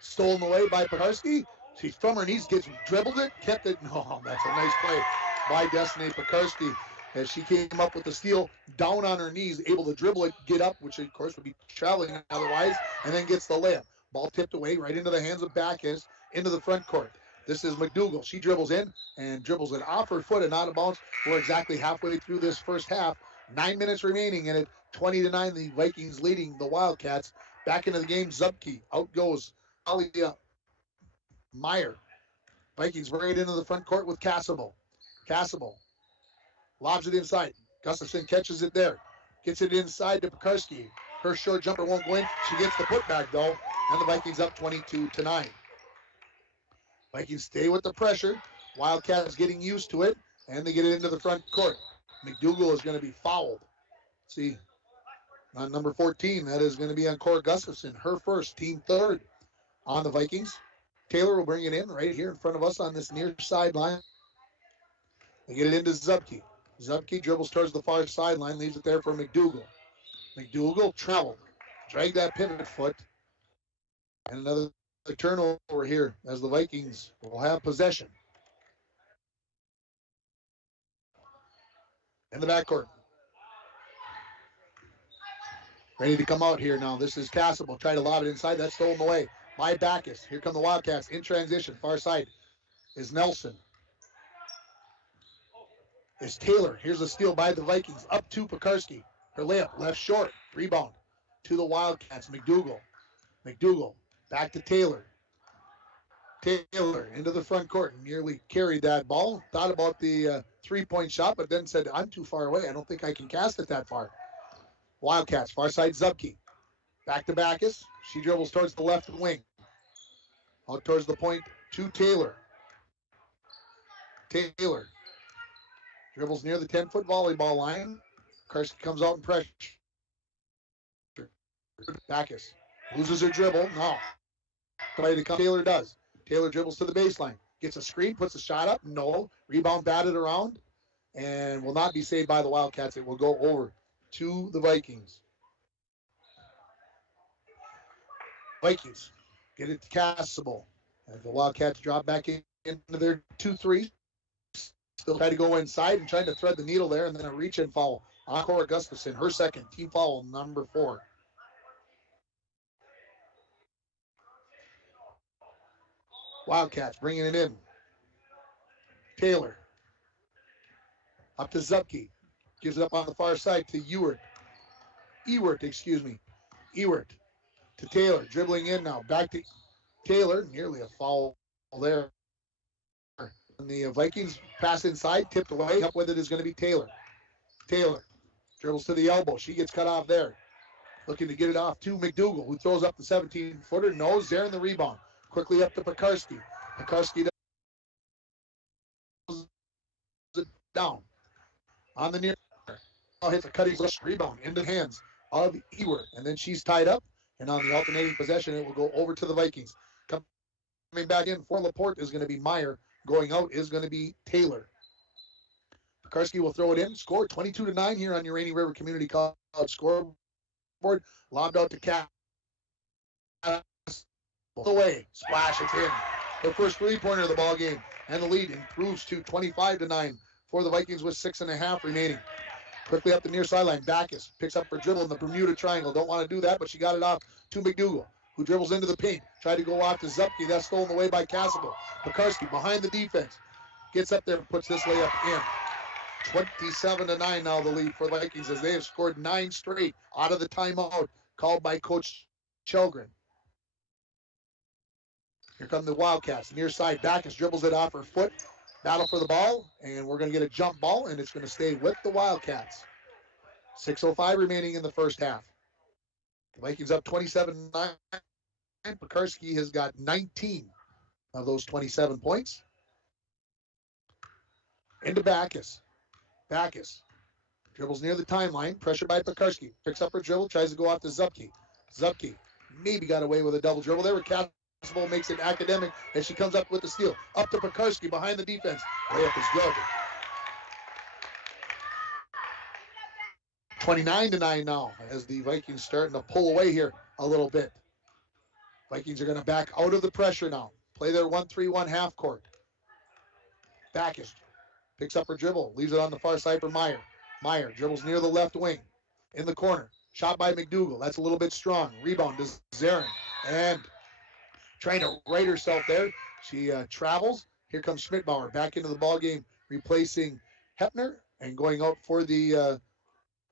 Stolen away by Pekarski. She's from her knees, gets dribbled it, kept it. No, that's a nice play by Destiny Pekarski as she came up with the steal down on her knees, able to dribble it, get up, which of course would be traveling otherwise, and then gets the layup. Ball tipped away right into the hands of Backus into the front court. This is McDougal. She dribbles in and dribbles it off her foot and out of bounds. We're exactly halfway through this first half. 9 minutes remaining, and at 20-9, the Vikings leading the Wildcats. Back into the game, Zupke. Out goes Alia Meyer. Vikings bring it into the front court with Cassabo. Cassabo lobs it inside. Gustafson catches it there. Gets it inside to Pekarski. Her short jumper won't go in. She gets the putback, though, and the Vikings up 22-9. Vikings stay with the pressure. Wildcats getting used to it, and they get it into the front court. McDougal is going to be fouled. See, on number 14, that is going to be on Cora Gustafson, her first, team third on the Vikings. Taylor will bring it in right here in front of us on this near sideline. They get it into Zupke. Zupke dribbles towards the far sideline, leaves it there for McDougal. McDougal traveled, dragged that pivot foot, and another turnover here as the Vikings will have possession. in the backcourt. Ready to come out here now. This is Cassable. Try to lob it inside. That's stolen away by Backus. Here come the Wildcats in transition. Far side is Nelson. Is Taylor. Here's a steal by the Vikings. Up to Pekarski. Her layup left short. Rebound to the Wildcats. McDougal. McDougal back to Taylor. Taylor into the front court and nearly carried that ball. Thought about the three-point shot, but then said, I'm too far away. I don't think I can cast it that far. Wildcats, far side Zupke. Back to Backus. She dribbles towards the left wing. Out towards the point to Taylor. Taylor dribbles near the 10-foot volleyball line. Karski comes out and pressure. Backus loses her dribble. No. Try to come. Taylor does. Taylor dribbles to the baseline. Gets a screen, puts a shot up. No. Rebound batted around and will not be saved by the Wildcats. It will go over to the Vikings. Vikings get it to Cassable. As the Wildcats drop back into their 2-3. Still try to go inside and trying to thread the needle there, and then a reach-in foul on Cora Gustafson. Her second team foul, number 4. Wildcats bringing it in. Taylor. Up to Zupke. Gives it up on the far side to Ewert. Ewert to Taylor. Dribbling in now. Back to Taylor. Nearly a foul there. And the Vikings pass inside. Tipped away. Up with it is going to be Taylor. Taylor dribbles to the elbow. She gets cut off there. Looking to get it off to McDougal, who throws up the 17-footer. No, there in the rebound. Quickly up to Pekarski. Pekarski does it down. On the near. Now hits a cutting rebound into the hands of Ewert. And then she's tied up. And on the alternating possession, it will go over to the Vikings. Coming back in for Laporte is going to be Meyer. Going out is going to be Taylor. Pekarski will throw it in. Score 22-9 here on your Rainy River Community College scoreboard. Lobbed out to Cat. Away. Splash. It's in. Her first three-pointer of the ball game. And the lead improves to 25-9 for the Vikings with 6.5 remaining. Quickly up the near sideline. Backus picks up her dribble in the Bermuda Triangle. Don't want to do that, but she got it off to McDougal, who dribbles into the paint. Tried to go off to Zupke. That's stolen away by Cassable. Pekarski behind the defense. Gets up there and puts this layup in. 27-9 now the lead for the Vikings as they have scored 9 straight out of the timeout called by Coach Chelgren. Here come the Wildcats. Near side, Backus dribbles it off her foot. Battle for the ball, and we're going to get a jump ball, and it's going to stay with the Wildcats. 6:05 remaining in the first half. The Vikings up 27-9. Pekarski has got 19 of those 27 points. Into Backus. Backus dribbles near the timeline. Pressured by Pekarski. Picks up her dribble. Tries to go off to Zupke. Zupke maybe got away with a double dribble. There were Cassable makes it academic as she comes up with the steal. Up to Pekarski behind the defense. Layup is good. 29-9 now as the Vikings starting to pull away here a little bit. Vikings are going to back out of the pressure now. Play their 1-3-1 half court. Backus picks up her dribble. Leaves it on the far side for Meyer. Meyer dribbles near the left wing. In the corner. Shot by McDougal. That's a little bit strong. Rebound to Zarin. And trying to right herself there. She travels. Here comes Schmidbauer back into the ballgame, replacing Hepner. And going out for the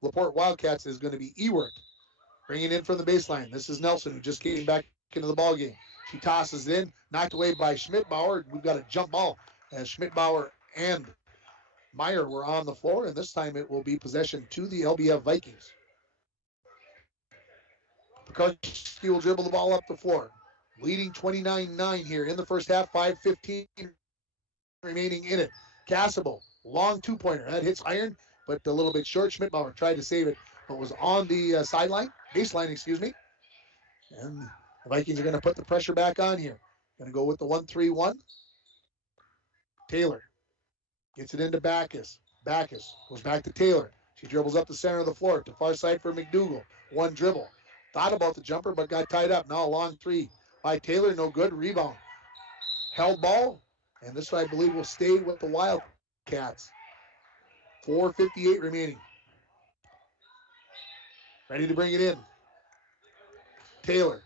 Laporte Wildcats is going to be Ewert. Bringing in from the baseline. This is Nelson, who just came back into the ballgame. She tosses it in. Knocked away by Schmidbauer. We've got a jump ball as Schmidbauer and Meyer were on the floor. And this time it will be possession to the LBF Vikings. Pekarski will dribble the ball up the floor. Leading 29-9 here in the first half. 5:15 remaining in it. Cassable, long two-pointer. That hits iron, but a little bit short. Schmidbauer tried to save it, but was on the baseline, excuse me. And the Vikings are going to put the pressure back on here. Going to go with the 1-3-1. Taylor gets it into Backus. Backus goes back to Taylor. She dribbles up the center of the floor to far side for McDougal. One dribble. Thought about the jumper, but got tied up. Now a long three by Taylor. No good. Rebound. Held ball. And this, I believe, will stay with the Wildcats. 4:58 remaining. Ready to bring it in. Taylor.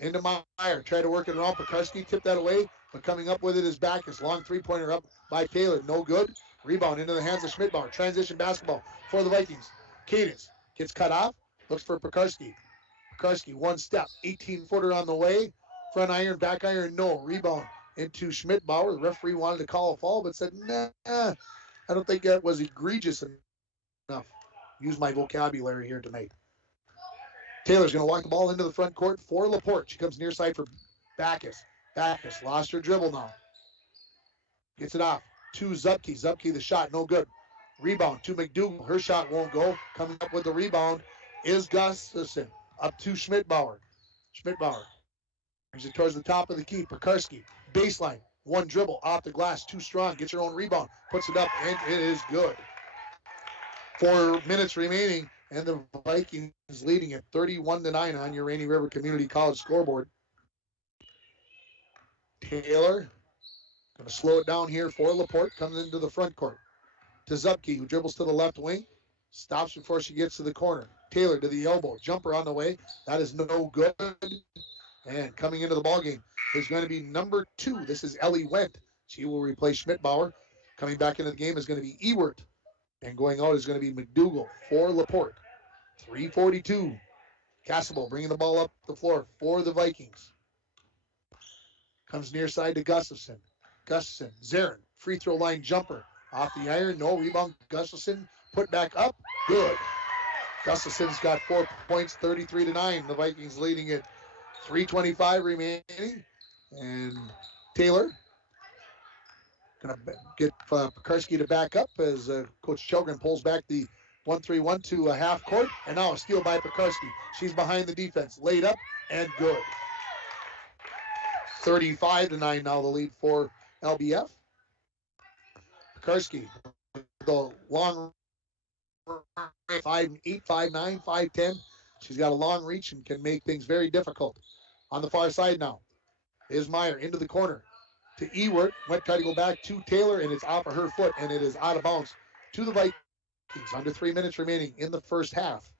Into Meyer. Try to work it around. Pekarski tipped that away, but coming up with it is Backus. Long three-pointer up by Taylor. No good. Rebound into the hands of Schmidbauer. Transition basketball for the Vikings. Cadence gets cut off. Looks for Pekarski. Pekarski, one step. 18-footer on the way. Front iron, back iron, no. Rebound into Schmidbauer. The referee wanted to call a foul, but said, nah, I don't think that was egregious enough. Use my vocabulary here tonight. Taylor's going to walk the ball into the front court for Laporte. She comes near side for Backus. Backus lost her dribble now. Gets it off to Zupke. Zupke, the shot, no good. Rebound to McDougal. Her shot won't go. Coming up with the rebound is Gustafson. Up to Schmidbauer. Schmidbauer brings it towards the top of the key. Pekarski, baseline. One dribble off the glass. Too strong. Gets her own rebound. Puts it up, and it is good. 4 minutes remaining, and the Vikings leading at 31-9 on your Rainy River Community College scoreboard. Taylor going to slow it down here for Laporte. Comes into the front court to Zupke, who dribbles to the left wing. Stops before she gets to the corner. Taylor to the elbow. Jumper on the way. That is no good. And coming into the ballgame is going to be number 2. This is Ellie Wendt. She will replace Schmidbauer. Coming back into the game is going to be Ewert. And going out is going to be McDougal for Laporte. 3:42. Castable bringing the ball up the floor for the Vikings. Comes near side to Gustafson. Gustafson, Zarin, free throw line jumper. Off the iron, no rebound. Gustafson put back up. Good. Gustafson's got 4 points, 33-9. The Vikings leading it. 3:25 remaining. And Taylor going to get Pekarski to back up as Coach Chelgren pulls back the 1-3-1 to a half court. And now a steal by Pekarski. She's behind the defense. Laid up and good. 35-9 now the lead for LBF. Pekarski, the long 5'8", 5'9", 5'10". She's got a long reach and can make things very difficult. On the far side now is Meyer into the corner to Ewert. Went try to go back to Taylor, and it's off of her foot, and it is out of bounds to the Vikings. Under 3 minutes remaining in the first half.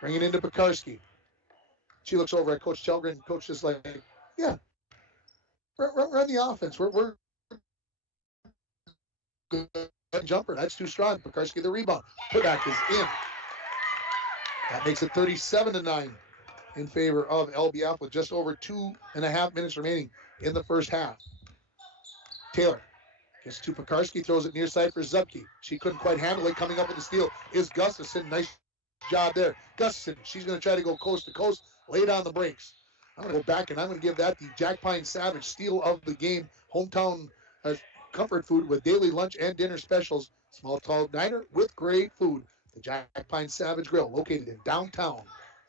Bringing it into Pekarski. She looks over at Coach Chelgren. Coach is like, yeah, run the offense. We're good jumper. That's too strong. Pekarski the rebound. Putback is in. That makes it 37-9 in favor of LBF with just over 2.5 minutes remaining in the first half. Taylor gets to Pekarski, throws it near side for Zupke. She couldn't quite handle it. Coming up with the steal is Gustafson. Nice job there. Gustafson, she's going to try to go coast to coast, lay down the brakes. I'm going to go back, and I'm going to give that the Jack Pine Savage steal of the game. Hometown comfort food with daily lunch and dinner specials. Small, tall diner with great food. The Jack Pine Savage Grill, located in downtown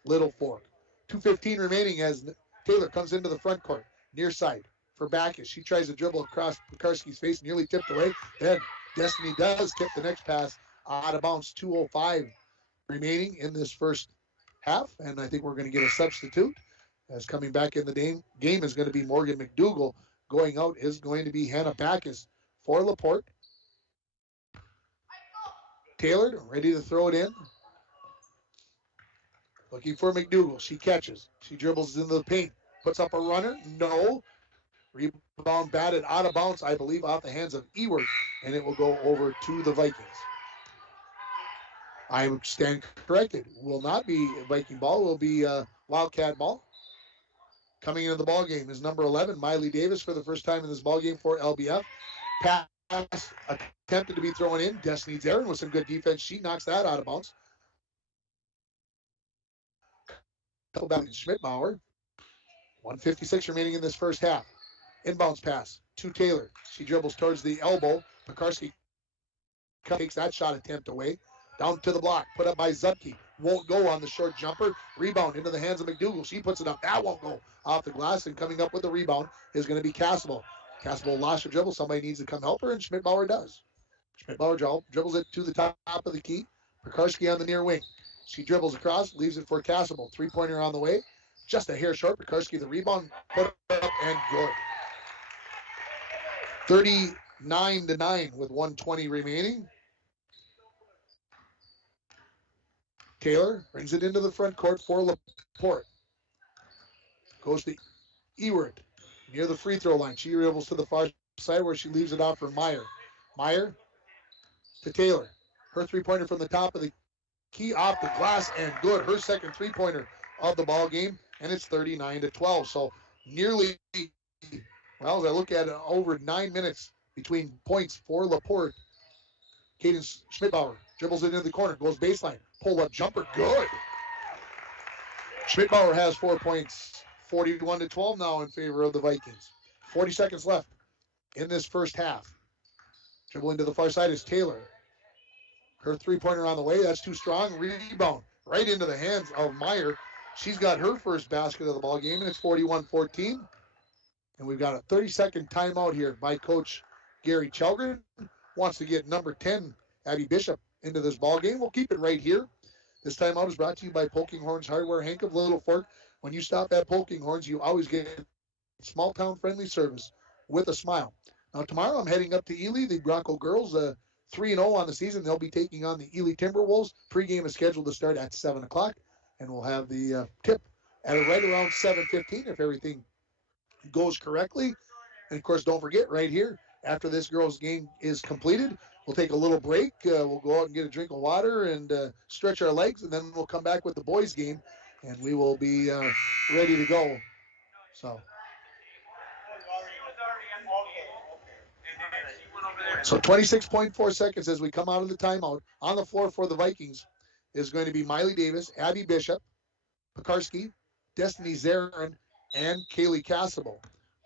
Littlefork. 2:15 remaining as Taylor comes into the front court, near side for Backus. She tries to dribble across Pekarski's face, nearly tipped away. Then Destiny does tip the next pass out of bounds. 2:05 remaining in this first half, and I think we're going to get a substitute. As coming back in the game is going to be Morgan McDougal. Going out is going to be Hannah Backus for Laporte. Taylor ready to throw it in. Looking for McDougal. She catches. She dribbles into the paint. Puts up a runner. No. Rebound batted out of bounds, I believe, off the hands of Ewert, and it will go over to the Vikings. I stand corrected. Will not be Viking ball. Will be Wildcat ball. Coming into the ball game is number 11, Miley Davis, for the first time in this ball game for LBF. Pass attempted to be thrown in. Destiny Zarin with some good defense. She knocks that out of bounds. Couple back to Schmidbauer. 1:56 remaining in this first half. Inbounds pass to Taylor. She dribbles towards the elbow. Pekarski takes that shot attempt away. Down to the block. Put up by Zupke. Won't go on the short jumper. Rebound into the hands of McDougal. She puts it up. That won't go off the glass. And coming up with the rebound is going to be Castable. Castable lost her dribble. Somebody needs to come help her, and Schmidbauer does. Schmidbauer dribbles it to the top of the key. Pekarski on the near wing. She dribbles across, leaves it for Castable. Three-pointer on the way. Just a hair short. Pekarski the rebound. Put up and good. 9-9 with 1:20 remaining. Taylor brings it into the front court for Laporte. Goes to Ewert near the free throw line. She dribbles to the far side where she leaves it out for Meyer. Meyer to Taylor. Her three-pointer from the top of the key off the glass and good. Her second three-pointer of the ball game, and it's 39-12. So nearly, well, as I look at it, over 9 minutes between points for Laporte. Cadence Schmidbauer dribbles it into the corner, goes baseline, pull-up jumper, good. Schmidbauer has 4 points, 41-12 now in favor of the Vikings. 40 seconds left in this first half. Dribbling to the far side is Taylor. Her three-pointer on the way. That's too strong. Rebound right into the hands of Meyer. She's got her first basket of the ball game, and it's 41-14. And we've got a 30-second timeout here by Coach Gary Chelgren. Wants to get number 10, Abby Bishop, into this ball game. We'll keep it right here. This timeout is brought to you by Poking Horns Hardware, Hank of Littlefork. When you stop at Poking Horns, you always get small-town friendly service with a smile. Now, tomorrow I'm heading up to Ely. The Bronco girls, 3-0 on the season. They'll be taking on the Ely Timberwolves. Pregame is scheduled to start at 7 o'clock, and we'll have the tip at right around 7:15 if everything goes correctly. And, of course, don't forget, right here, after this girls' game is completed, we'll take a little break. We'll go out and get a drink of water and stretch our legs, and then we'll come back with the boys' game, and we will be ready to go. So 26.4 seconds as we come out of the timeout. On the floor for the Vikings is going to be Miley Davis, Abby Bishop, Pekarski, Destiny Zarin, and Kaylee Cassable.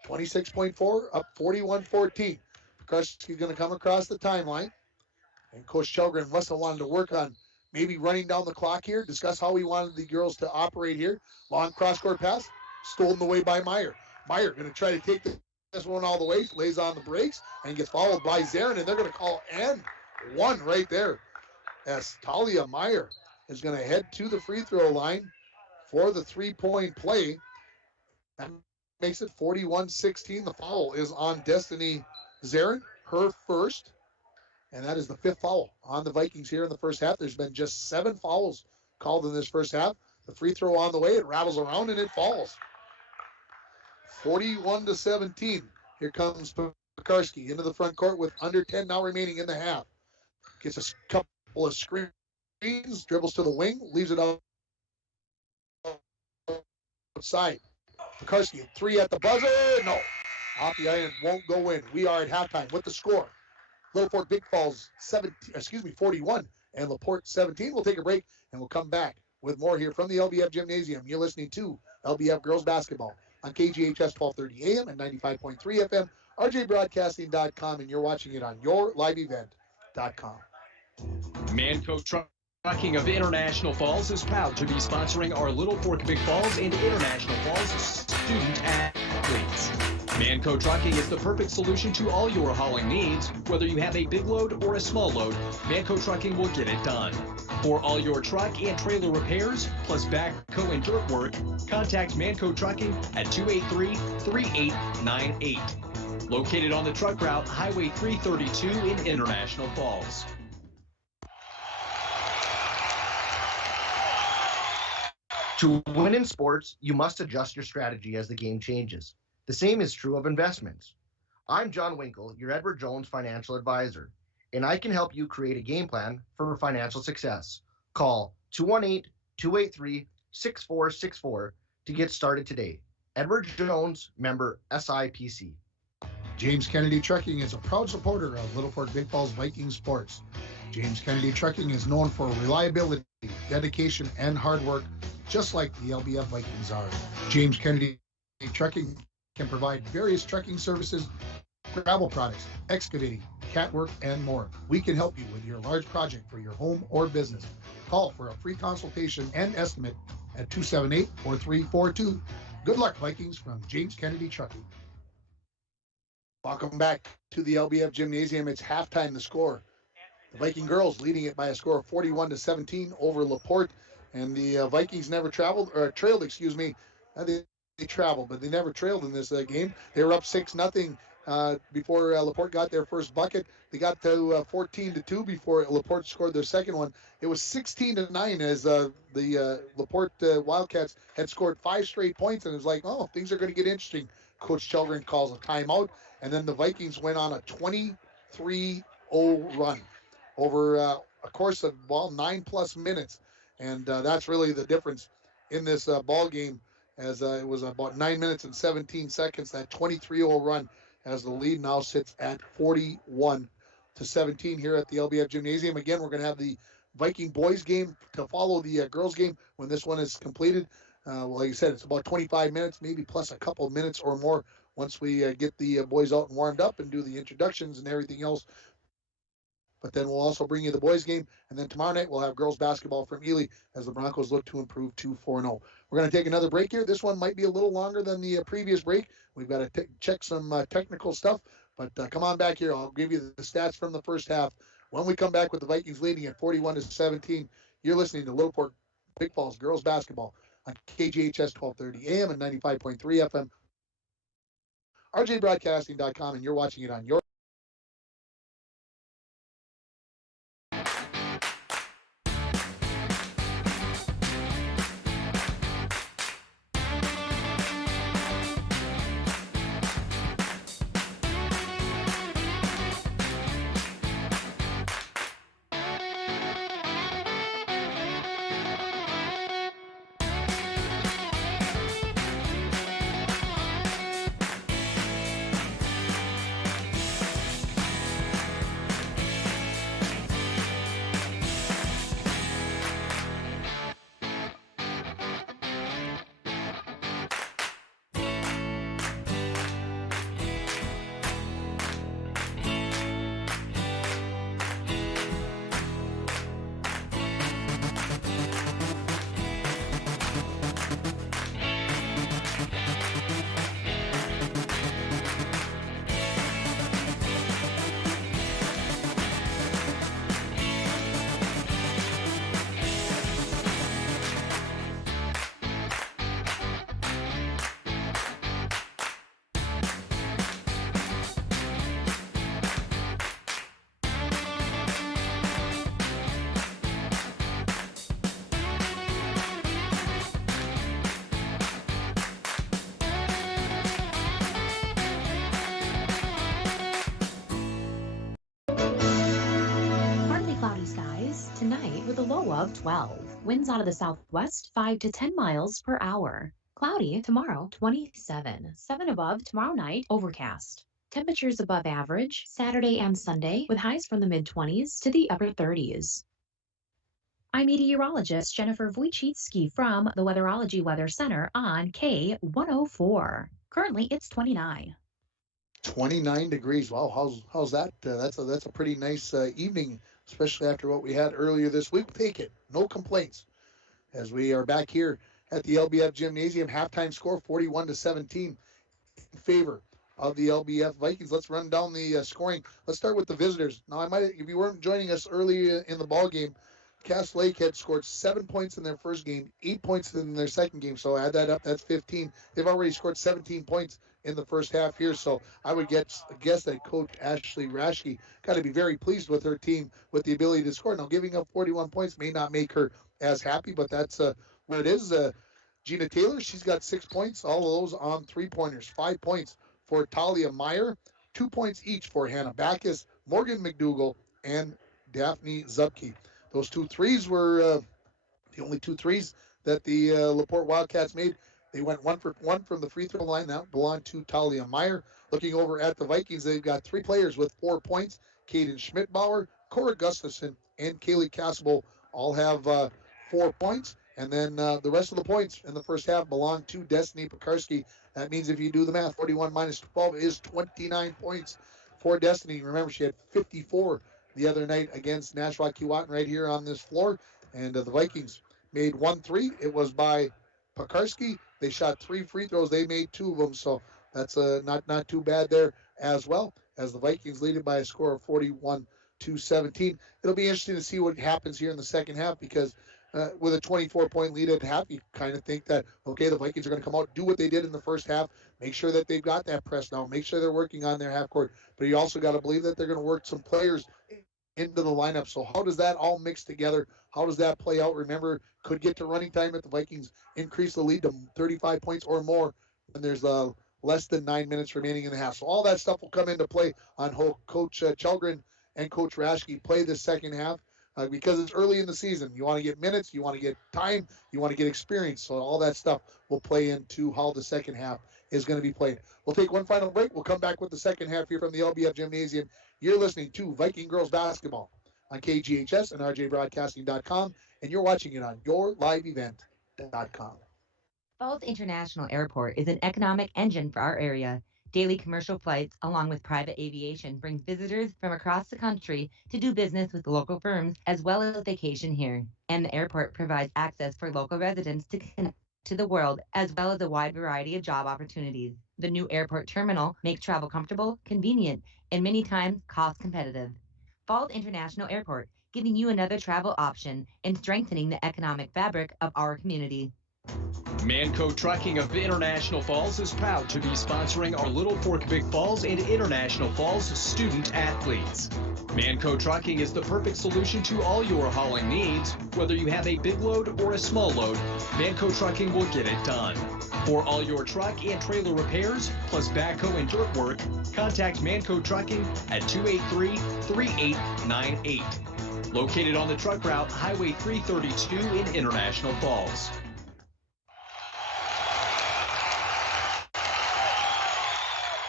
26.4 up 41-14. Pekarski's going to come across the timeline. And Coach Chelgren must have wanted to work on maybe running down the clock here, discuss how he wanted the girls to operate here. Long cross-court pass, stolen away by Meyer. Meyer going to try to take this one all the way, lays on the brakes, and gets followed by Zarin, and they're going to call N1 right there as Talia Meyer is going to head to the free throw line for the three-point play. That makes it 41-16. The foul is on Destiny Zarin, her first, and that is the fifth foul on the Vikings here in the first half. There's been just 7 fouls called in this first half. The free throw on the way, it rattles around and it falls. 41-17. Here comes Pekarski into the front court with under 10 now remaining in the half. Gets a couple of screens, dribbles to the wing, leaves it outside. Pekarski, 3 at the buzzer. No. Off the iron, won't go in. We are at halftime with the score. Littlefork Big Falls 41 and Laporte 17. We'll take a break and we'll come back with more here from the LBF Gymnasium. You're listening to LBF Girls Basketball on KGHS 1230 AM and 95.3 FM, rjbroadcasting.com, and you're watching it on yourliveevent.com. Manco Trucking of International Falls is proud to be sponsoring our Littlefork Big Falls and International Falls student athletes. Manco Trucking is the perfect solution to all your hauling needs. Whether you have a big load or a small load, Manco Trucking will get it done. For all your truck and trailer repairs, plus backhoe and dirt work, contact Manco Trucking at 283-3898. Located on the truck route Highway 332 in International Falls. To win in sports, you must adjust your strategy as the game changes. The same is true of investments. I'm John Winkle, your Edward Jones financial advisor, and I can help you create a game plan for financial success. Call 218-283-6464 to get started today. Edward Jones, member SIPC. James Kennedy Trucking is a proud supporter of Littlefork Big Falls Viking sports. James Kennedy Trucking is known for reliability, dedication, and hard work, just like the LBF Vikings are. James Kennedy Trucking can provide various trucking services, gravel products, excavating, cat work, and more. We can help you with your large project for your home or business. Call for a free consultation and estimate at 278-4342. Good luck, Vikings, from James Kennedy Trucking. Welcome back to the LBF Gymnasium. It's halftime. The score: the Viking girls leading it by a score of 41-17 over Laporte, and the Vikings never trailed. They traveled, but they never trailed in this game. They were up 6-0 before Laporte got their first bucket. They got to 14-2 before Laporte scored their second one. It was 16-9 as the Laporte Wildcats had scored 5 straight points, and it was like, oh, things are going to get interesting. Coach Chelgren calls a timeout, and then the Vikings went on a 23-0 run over a course of 9+ minutes, and that's really the difference in this ball game. As it was about 9 minutes and 17 seconds, that 23-0 run, as the lead now sits at 41-17 here at the LBF Gymnasium. Again, we're going to have the Viking boys game to follow the girls game when this one is completed. Like I said, it's about 25 minutes, maybe plus a couple of minutes or more once we get the boys out and warmed up and do the introductions and everything else. But then we'll also bring you the boys game. And then tomorrow night, we'll have girls basketball from Ely as the Broncos look to improve to 4-0. We're going to take another break here. This one might be a little longer than the previous break. We've got to check some technical stuff. But come on back here. I'll give you the stats from the first half. When we come back with the Vikings leading at 41-17, you're listening to Littlefork Big Falls girls basketball on KGHS 1230 AM and 95.3 FM, rjbroadcasting.com, and you're watching it on your Tonight with a low of 12. Winds out of the southwest 5 to 10 miles per hour. Cloudy tomorrow, 27. 7 above tomorrow night, overcast. Temperatures above average Saturday and Sunday with highs from the mid-20s to the upper 30s. I'm meteorologist Jennifer Wojcicki from the Weatherology Weather Center on K104. Currently, it's 29. 29 degrees. Wow, how's that? That's a pretty nice evening, especially after what we had earlier this week. Take it, no complaints. As we are back here at the LBF Gymnasium, halftime score 41-17 in favor of the LBF Vikings. Let's run down the scoring. Let's start with the visitors. Now, if you weren't joining us early in the ball game, Cass Lake had scored 7 points in their first game, 8 points in their second game. So add that up, that's 15. They've already scored 17 points in the first half here. So I would guess that Coach Ashley Raschke got to be very pleased with her team with the ability to score. Now, giving up 41 points may not make her as happy, but that's what it is. Gina Taylor, she's got 6 points, all of those on three-pointers. 5 points for Talia Meyer, 2 points each for Hannah Backus, Morgan McDougall, and Daphne Zupke. Those 2 threes were the only 2 threes that the Laporte Wildcats made. They went 1 for 1 from the free throw line. That belonged to Talia Meyer. Looking over at the Vikings, they've got 3 players with 4 points. Kaden Schmidbauer, Cora Gustafson, and Kaylee Cassable all have 4 points. And then the rest of the points in the first half belong to Destiny Pekarski. That means if you do the math, 41 minus 12 is 29 points for Destiny. Remember, she had 54 the other night against Nashwauk Keewatin right here on this floor. And the Vikings made 1 3. It was by Pekarski. They shot 3 free throws. They made 2 of them. So that's not too bad there as well, as the Vikings lead it by a score of 41-17. It'll be interesting to see what happens here in the second half, because with a 24-point lead at half, you kind of think that, okay, the Vikings are going to come out, do what they did in the first half, make sure that they've got that press now, make sure they're working on their half court. But you also got to believe that they're going to work some players into the lineup. So how does that all mix together? How does that play out? Remember, could get to running time if the Vikings increase the lead to 35 points or more when there's less than 9 minutes remaining in the half. So all that stuff will come into play on how Coach Chelgren and Coach Raschke play this second half. Because it's early in the season. You want to get minutes, you want to get time, you want to get experience. So all that stuff will play into how the second half is going to be played. We'll take one final break. We'll come back with the second half here from the LBF Gymnasium. You're listening to Viking Girls Basketball on KGHS and RJBroadcasting.com, and you're watching it on YourLiveEvent.com. Falls International Airport is an economic engine for our area. Daily commercial flights, along with private aviation, brings visitors from across the country to do business with local firms as well as vacation here. And the airport provides access for local residents to connect to the world as well as a wide variety of job opportunities. The new airport terminal makes travel comfortable, convenient, and many times cost competitive. Falls International Airport, giving you another travel option and strengthening the economic fabric of our community. Manco Trucking of International Falls is proud to be sponsoring our Littlefork Big Falls and International Falls student athletes. Manco Trucking is the perfect solution to all your hauling needs. Whether you have a big load or a small load, Manco Trucking will get it done. For all your truck and trailer repairs, plus backhoe and dirt work, contact Manco Trucking at 283-3898. Located on the truck route Highway 332 in International Falls.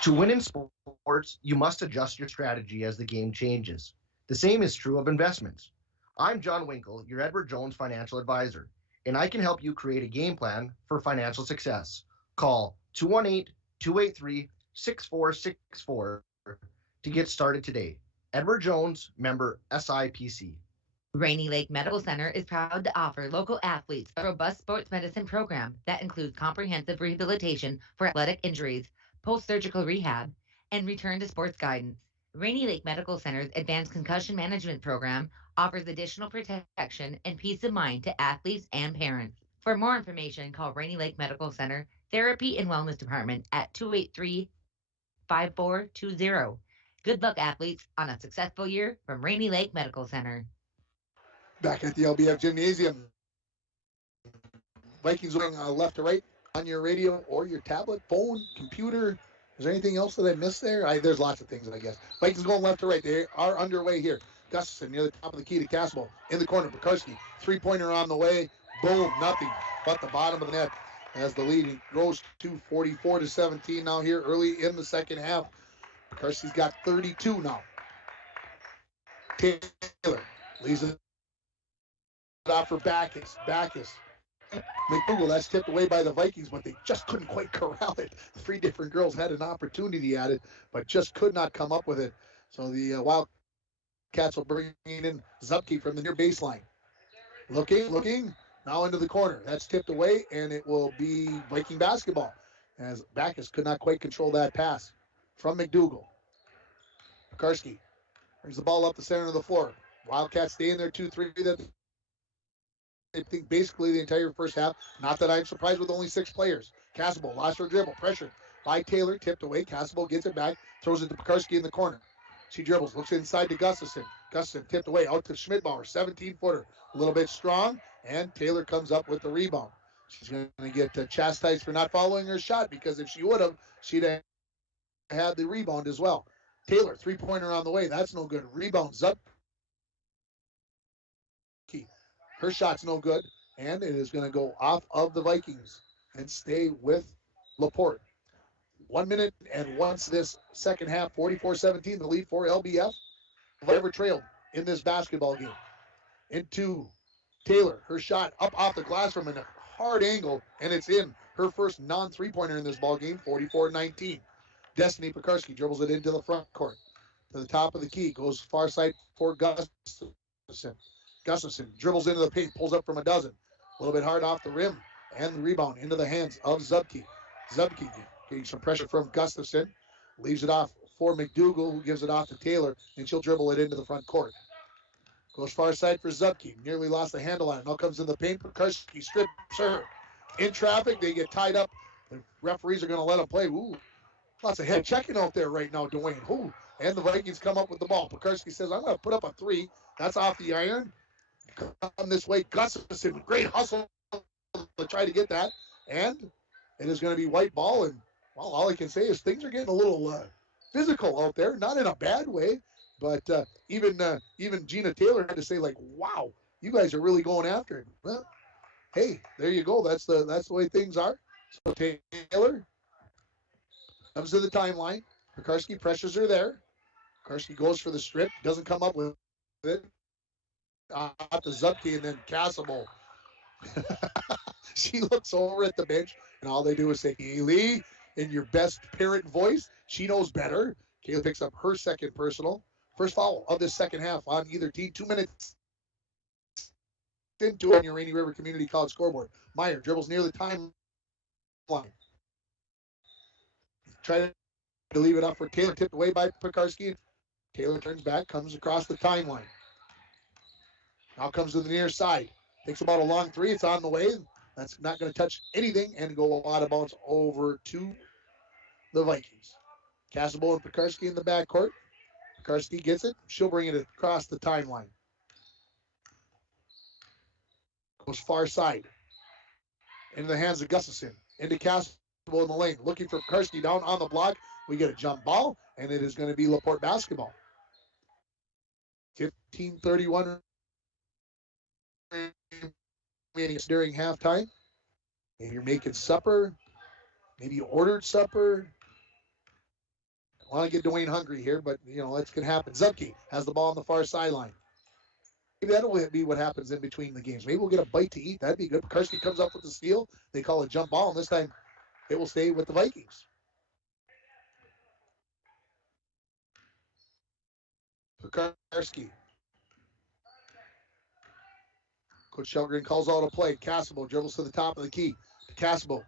To win in sports, you must adjust your strategy as the game changes. The same is true of investments. I'm John Winkle, your Edward Jones financial advisor, and I can help you create a game plan for financial success. Call 218-283-6464 to get started today. Edward Jones, member SIPC. Rainy Lake Medical Center is proud to offer local athletes a robust sports medicine program that includes comprehensive rehabilitation for athletic injuries, post-surgical rehab, and return to sports guidance. Rainy Lake Medical Center's Advanced Concussion Management Program offers additional protection and peace of mind to athletes and parents. For more information, call Rainy Lake Medical Center Therapy and Wellness Department at 283-5420. Good luck, athletes, on a successful year from Rainy Lake Medical Center. Back at the LBF Gymnasium. Vikings going left to right on your radio or your tablet, phone, computer. Is there anything else that I missed there? There's lots of things, I guess. Vikings going left to right. They are underway here. Gustafson near the top of the key to Castle. In the corner, Pekarski. Three-pointer on the way. Boom, nothing but the bottom of the net as the lead grows to 44-17 now here early in the second half. Pekarski's got 32 now. Taylor leaves it off for Backus. McDougal, that's tipped away by the Vikings, but they just couldn't quite corral it. Three different girls had an opportunity at it, but just could not come up with it. So the Wildcats will bring in Zupke from the near baseline. Looking, now into the corner. That's tipped away, and it will be Viking basketball, as Backus could not quite control that pass from McDougal. Pekarski brings the ball up the center of the floor. Wildcats stay in their 2-3 that I think basically the entire first half. Not that I'm surprised with only 6 players. Casable lost her dribble. Pressure by Taylor. Tipped away. Casable gets it back. Throws it to Pekarski in the corner. She dribbles. Looks inside to Gustafson. Gustafson tipped away. Out to Schmidbauer. 17-footer. A little bit strong. And Taylor comes up with the rebound. She's going to get chastised for not following her shot, because if she would have, she'd have had the rebound as well. Taylor, three-pointer on the way. That's no good. Rebounds up. Her shot's no good, and it is going to go off of the Vikings and stay with Laporte. 1 minute, and once this second half, 44-17, the lead for LBF. Ever trailed in this basketball game. Into Taylor. Her shot up off the glass from a hard angle, and it's in. Her first non-three-pointer in this ball game, 44-19. Destiny Pekarski dribbles it into the front court. To the top of the key, goes far side for Gustafson. Gustafson dribbles into the paint, pulls up from a dozen. A little bit hard off the rim, and the rebound into the hands of Zupke. Zupke getting some pressure from Gustafson. Leaves it off for McDougal, who gives it off to Taylor, and she'll dribble it into the front court. Goes far side for Zupke. Nearly lost the handle on it. Now comes in the paint. Pekarsky strips her. In traffic, they get tied up. The referees are going to let them play. Ooh, lots of head checking out there right now, Dwayne. Ooh, and the Vikings come up with the ball. Pekarsky says, I'm going to put up a three. That's off the iron. Come this way. Gustafson, great hustle to try to get that. And it is going to be white ball. And, well, all I can say is things are getting a little physical out there. Not in a bad way. But even Gina Taylor had to say, like, wow, you guys are really going after it. Well, hey, there you go. That's the way things are. So Taylor comes to the timeline. Pekarsky pressures her there. Pekarsky goes for the strip. Doesn't come up with it. Out to Zupke and then Cassable. She looks over at the bench, and all they do is say, Lee, in your best parent voice. She knows better. Kayla picks up her second personal. First foul of this second half on either team. 2 minutes into on your Rainy River Community College scoreboard. Meyer dribbles near the timeline. Try to leave it up for Taylor. Tipped away by Pekarsky. Taylor turns back, comes across the timeline. Now comes to the near side. Takes about a long three. It's on the way. That's not going to touch anything and go out of bounds over to the Vikings. Cassable and Pekarsky in the backcourt. Pekarsky gets it. She'll bring it across the timeline. Goes far side. Into the hands of Gustafson. Into Cassable in the lane. Looking for Pekarsky down on the block. We get a jump ball, and it is going to be Laporte basketball. 15:31 remaining during halftime. And you're making supper. Maybe you ordered supper. I want to get Dwayne hungry here, but, that's going to happen. Zupke has the ball on the far sideline. Maybe that'll be what happens in between the games. Maybe we'll get a bite to eat. That'd be good. Pekarsky comes up with the steal. They call it jump ball, and this time it will stay with the Vikings. Pekarsky. Coach Shelgren calls out a play. Cassable dribbles to the top of the key. Cassable.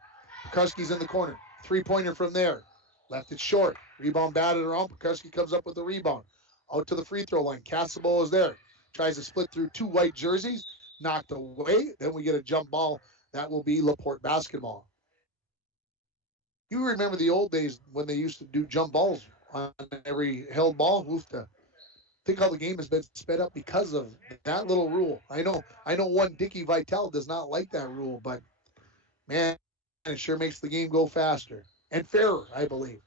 Pekarsky's in the corner. Three-pointer from there. Left it short. Rebound batted around. Pekarsky comes up with the rebound. Out to the free throw line. Cassable is there. Tries to split through two white jerseys. Knocked away. Then we get a jump ball. That will be Laporte basketball. You remember the old days when they used to do jump balls on every held ball? Think how the game has been sped up because of that little rule. I know one Dickie Vitale does not like that rule, but man, it sure makes the game go faster and fairer, I believe.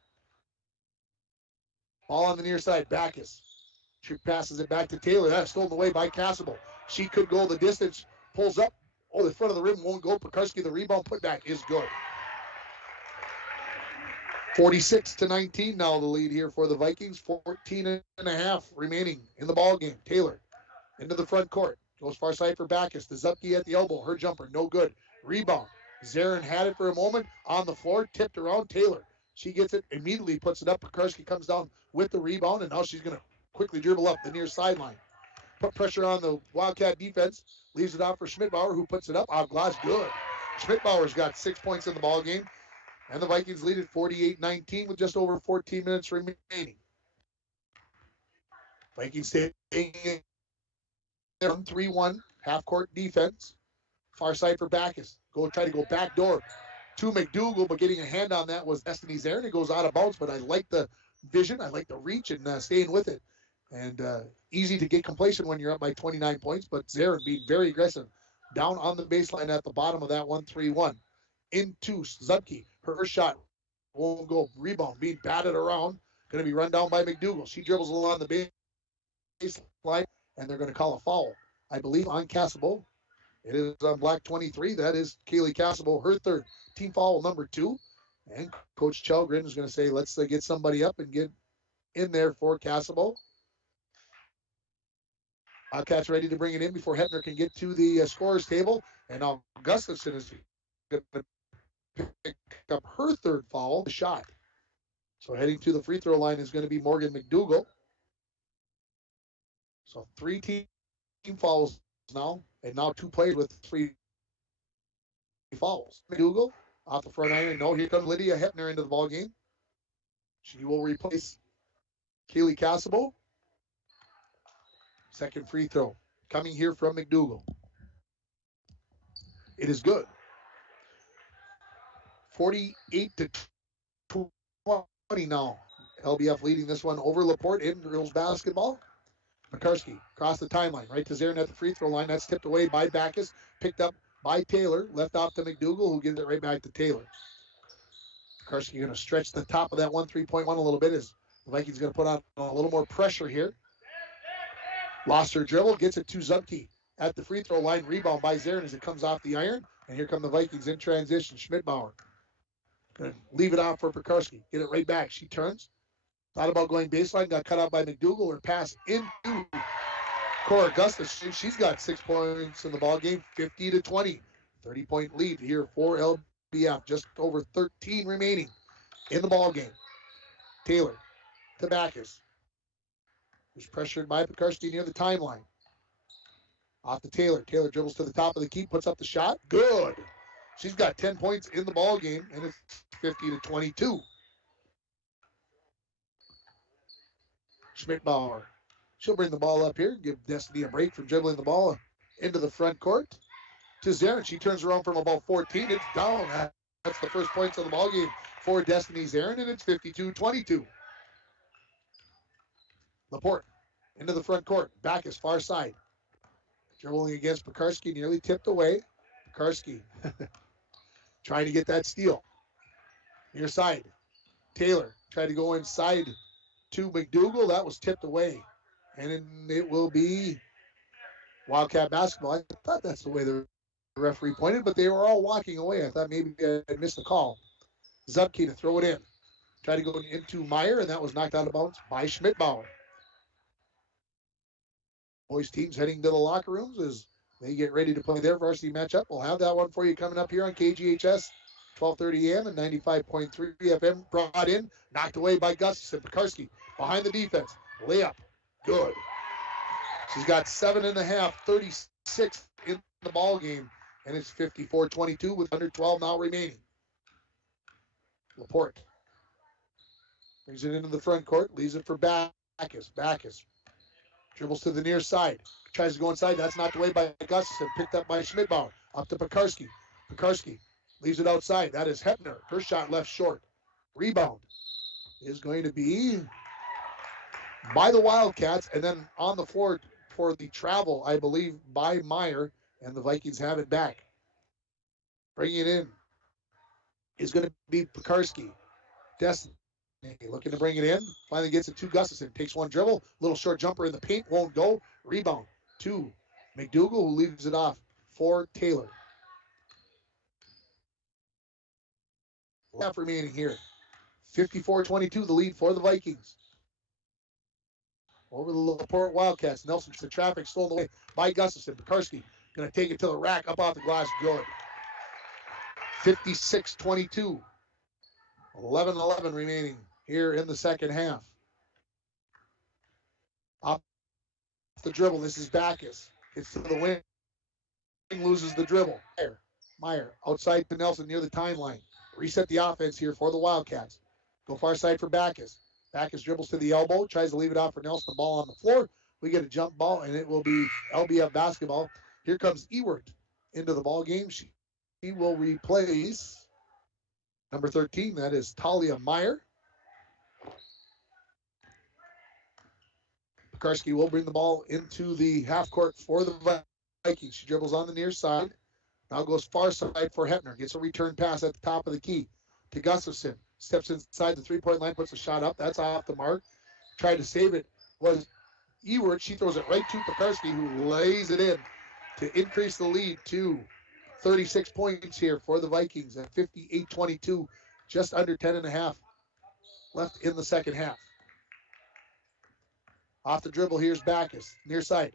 Ball on the near side, Backus. She passes it back to Taylor. That's stolen away by Cassable. She could go the distance, pulls up. Oh, the front of the rim won't go. Pekarsky, the rebound putback is good. 46-19 now the lead here for the Vikings. 14 and a half remaining in the ball game. Taylor into the front court. Goes far side for Backus. The Zupke at the elbow. Her jumper, no good. Rebound. Zarin had it for a moment on the floor. Tipped around. Taylor. She gets it, immediately puts it up. Pekarsky comes down with the rebound, and now she's going to quickly dribble up the near sideline. Put pressure on the Wildcat defense. Leaves it out for Schmidbauer, who puts it up. Out glass, good. Schmidbauer's got 6 points in the ball game. And the Vikings lead at 48-19 with just over 14 minutes remaining. Vikings staying in 3-1, half-court defense. Far side for Backus. Try to go back door to McDougal, but getting a hand on that was Destiny Zarin. It goes out of bounds, but I like the vision. I like the reach and staying with it. And easy to get complacent when you're up by 29 points, but Zarin being very aggressive. Down on the baseline at the bottom of that 1-3-1. Into Zupke. Her shot won't go. Rebound being batted around. Going to be run down by McDougal. She dribbles along the baseline, and they're going to call a foul, I believe, on Cassable. It is on black 23. That is Kaylee Cassable, her third. Team foul number 2. And Coach Chelgren is going to say, let's get somebody up and get in there for Cassable. Wildcats ready to bring it in before Hepner can get to the scorer's table. And now Gustafson is going to pick up her third foul, the shot. So heading to the free throw line is going to be Morgan McDougal. So 3 team fouls now, and now 2 players with 3 fouls. McDougal off the front iron. No, here comes Lydia Hepner into the ball game. She will replace Kaylee Cassable. Second free throw. coming here from McDougall. It is good. 48-20 now. LBF leading this one over Laporte in girls basketball. Pekarsky across the timeline, right to Zarin at the free throw line. That's tipped away by Backus, picked up by Taylor, left off to McDougall, who gives it right back to Taylor. Pekarsky going to stretch the top of that 1-3-point one a little bit as the Vikings going to put on a little more pressure here. Lost her dribble, gets it to Zupke at the free throw line. Rebound by Zarin as it comes off the iron. And here come the Vikings in transition. Schmidbauer going to leave it out for Pekarsky. Get it right back. She turns. Thought about going baseline, got cut out by McDougall. Her pass into Cora Augustus. She's got 6 points in the ball game, 50-20. 30-point lead here for LBF. Just over 13 remaining in the ball game. Taylor to Backus. Who's pressured by Pekarsky near the timeline. Off to Taylor. Taylor dribbles to the top of the key, puts up the shot. Good. She's got 10 points in the ball game, and it's 50-22. Schmidbauer. She'll bring the ball up here, give Destiny a break from dribbling the ball into the front court. To Zarin. She turns around from about 14. It's down. That's the first points of the ball game for Destiny Zarin, and it's 52-22. Laporte into the front court. Backus far side. Dribbling against Pekarsky, nearly tipped away. Pekarsky trying to get that steal. Near side. Taylor tried to go inside to McDougall. That was tipped away. And it will be Wildcat basketball. I thought that's the way the referee pointed, but they were all walking away. I thought maybe I missed the call. Zupke to throw it in. Tried to go into Meyer, and that was knocked out of bounds by Schmidbauer. Boys teams heading to the locker rooms as they get ready to play their varsity matchup. We'll have that one for you coming up here on KGHS, 1230 AM and 95.3 FM. Brought in, knocked away by Gustafson. Pekarsky behind the defense. Layup. Good. She's got 7.5, 36 in the ball game, and it's 54-22 with under 12 now remaining. Laporte brings it into the front court, leaves it for Backus. Backus dribbles to the near side. Tries to go inside. That's knocked away by Gustafson. Picked up by Schmidbauer. Up to Pekarsky. Pekarsky leaves it outside. That is Hepner. Her shot left short. Rebound is going to be by the Wildcats. And then on the floor for the travel, I believe, by Meyer. And the Vikings have it back. Bringing it in is going to be Pekarsky. Destiny looking to bring it in. Finally gets it to Gustafson. Takes one dribble. Little short jumper in the paint. Won't go. Rebound to McDougall, who leaves it off for Taylor. Half remaining here. 54-22, the lead for the Vikings. Over the Laporte Wildcats. Nelson, the traffic stolen away by Gustafson. Pekarsky going to take it to the rack. Up off the glass. Good. 56-22. 11-11 remaining here in the second half. Off the dribble. This is Backus. Gets to the wing. Loses the dribble. Meyer outside to Nelson near the timeline. Reset the offense here for the Wildcats. Go far side for Backus. Backus dribbles to the elbow. Tries to leave it off for Nelson. The ball on the floor. We get a jump ball, and it will be LBF basketball. Here comes Ewert into the ball game. She will replace number 13. That is Talia Meyer. Pekarsky will bring the ball into the half court for the Vikings. She dribbles on the near side. Now goes far side for Hepner. Gets a return pass at the top of the key to Gustafson. Steps inside the three-point line, puts a shot up. That's off the mark. Tried to save it. Was Ewert. She throws it right to Pekarsky, who lays it in to increase the lead to 36 points here for the Vikings at 58-22. Just under 10.5 left in the second half. Off the dribble, here's Backus. Near side.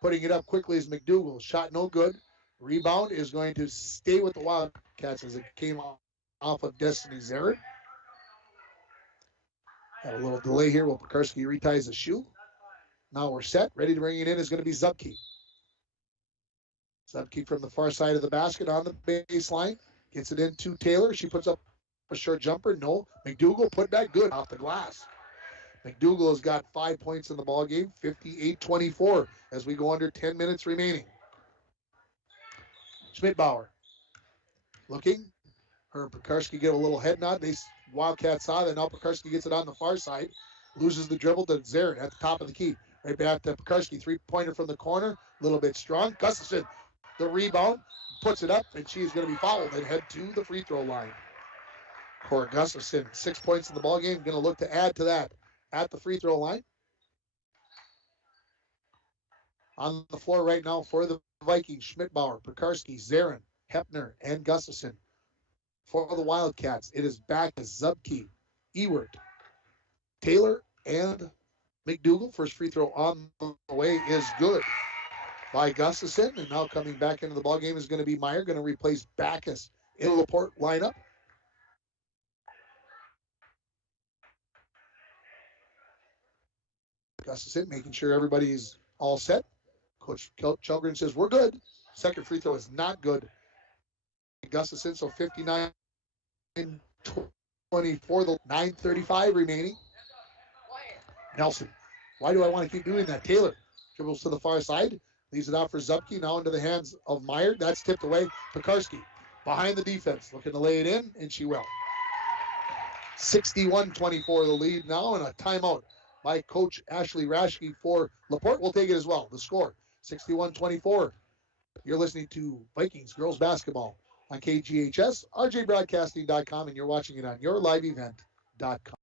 Putting it up quickly is McDougall. Shot no good. Rebound is going to stay with the Wildcats as it came off of Destiny Zarin. Had a little delay here while Pekarsky reties the shoe. Now we're set. Ready to bring it in is going to be Zupke. Zupke from the far side of the basket on the baseline. Gets it into Taylor. She puts up a short jumper. No. McDougall put back good off the glass. McDougal has got 5 points in the ball game, 58-24 as we go under 10 minutes remaining. Schmidbauer looking. Her and Pekarski get a little head nod. They Wildcats saw that. Now Pekarski gets it on the far side. Loses the dribble to Zarin at the top of the key. Right back to Pekarski. Three-pointer from the corner. A little bit strong. Gustafson, the rebound. Puts it up, and she is going to be fouled and head to the free throw line. Cora Gustafson, 6 points in the ball game. Going to look to add to that at the free throw line. On the floor right now for the Vikings, Schmidbauer, Pekarski, Zarin, Hepner, and Gustafson. For the Wildcats, it is back to Zubke, Ewert, Taylor, and McDougal. First free throw on the way is good by Gustafson. And now coming back into the ballgame is going to be Meyer, going to replace Backus in the Laporte lineup. Gustafson making sure everybody's all set. Coach Chelgren says, we're good. Second free throw is not good. Gustafson, so 59-24, the 9:35 remaining. Nelson, why do I want to keep doing that? Taylor dribbles to the far side, leaves it out for Zupke, now into the hands of Meyer. That's tipped away. Pekarski behind the defense, looking to lay it in, and she will. 61-24 the lead now, and a timeout by Coach Ashley Raschke for Laporte. We'll take it as well. The score, 61-24. You're listening to Vikings girls basketball on KGHS, rjbroadcasting.com, and you're watching it on yourliveevent.com.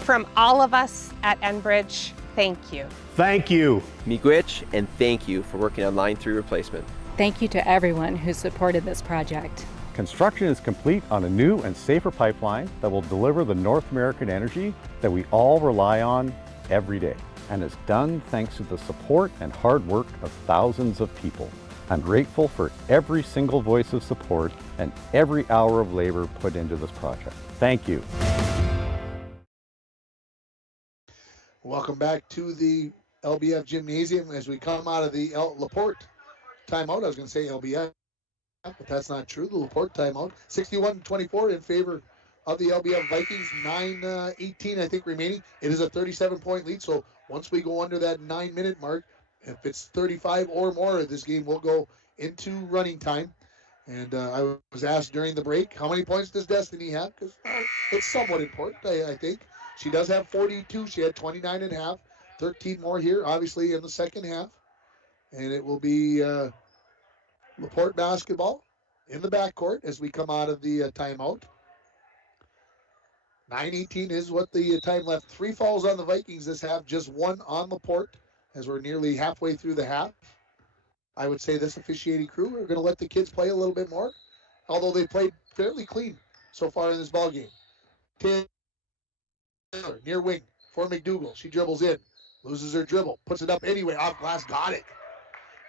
From all of us at Enbridge, thank you. Thank you. Miigwech, and thank you for working on Line 3 replacement. Thank you to everyone who supported this project. Construction is complete on a new and safer pipeline that will deliver the North American energy that we all rely on every day. And it's done thanks to the support and hard work of thousands of people. I'm grateful for every single voice of support and every hour of labor put into this project. Thank you. Welcome back to the LBF Gymnasium as we come out of the Laporte timeout. I was going to say LBF, but that's not true. The Laporte timeout. 61-24 in favor of the LBF Vikings. 9:18, I think, remaining. It is a 37-point lead, so once we go under that 9-minute mark, if it's 35 or more, this game will go into running time. And I was asked during the break, how many points does Destiny have? Because it's somewhat important, I think. She does have 42. She had 29 and a half. 13 more here, obviously, in the second half. And it will be Laporte basketball in the backcourt as we come out of the timeout. 9:18 is what the time left. 3 fouls on the Vikings this half, just 1 on Laporte as we're nearly halfway through the half. I would say this officiating crew are going to let the kids play a little bit more, although they played fairly clean so far in this ballgame. Taylor near wing for McDougal. She dribbles in, loses her dribble, puts it up anyway, off glass, got it.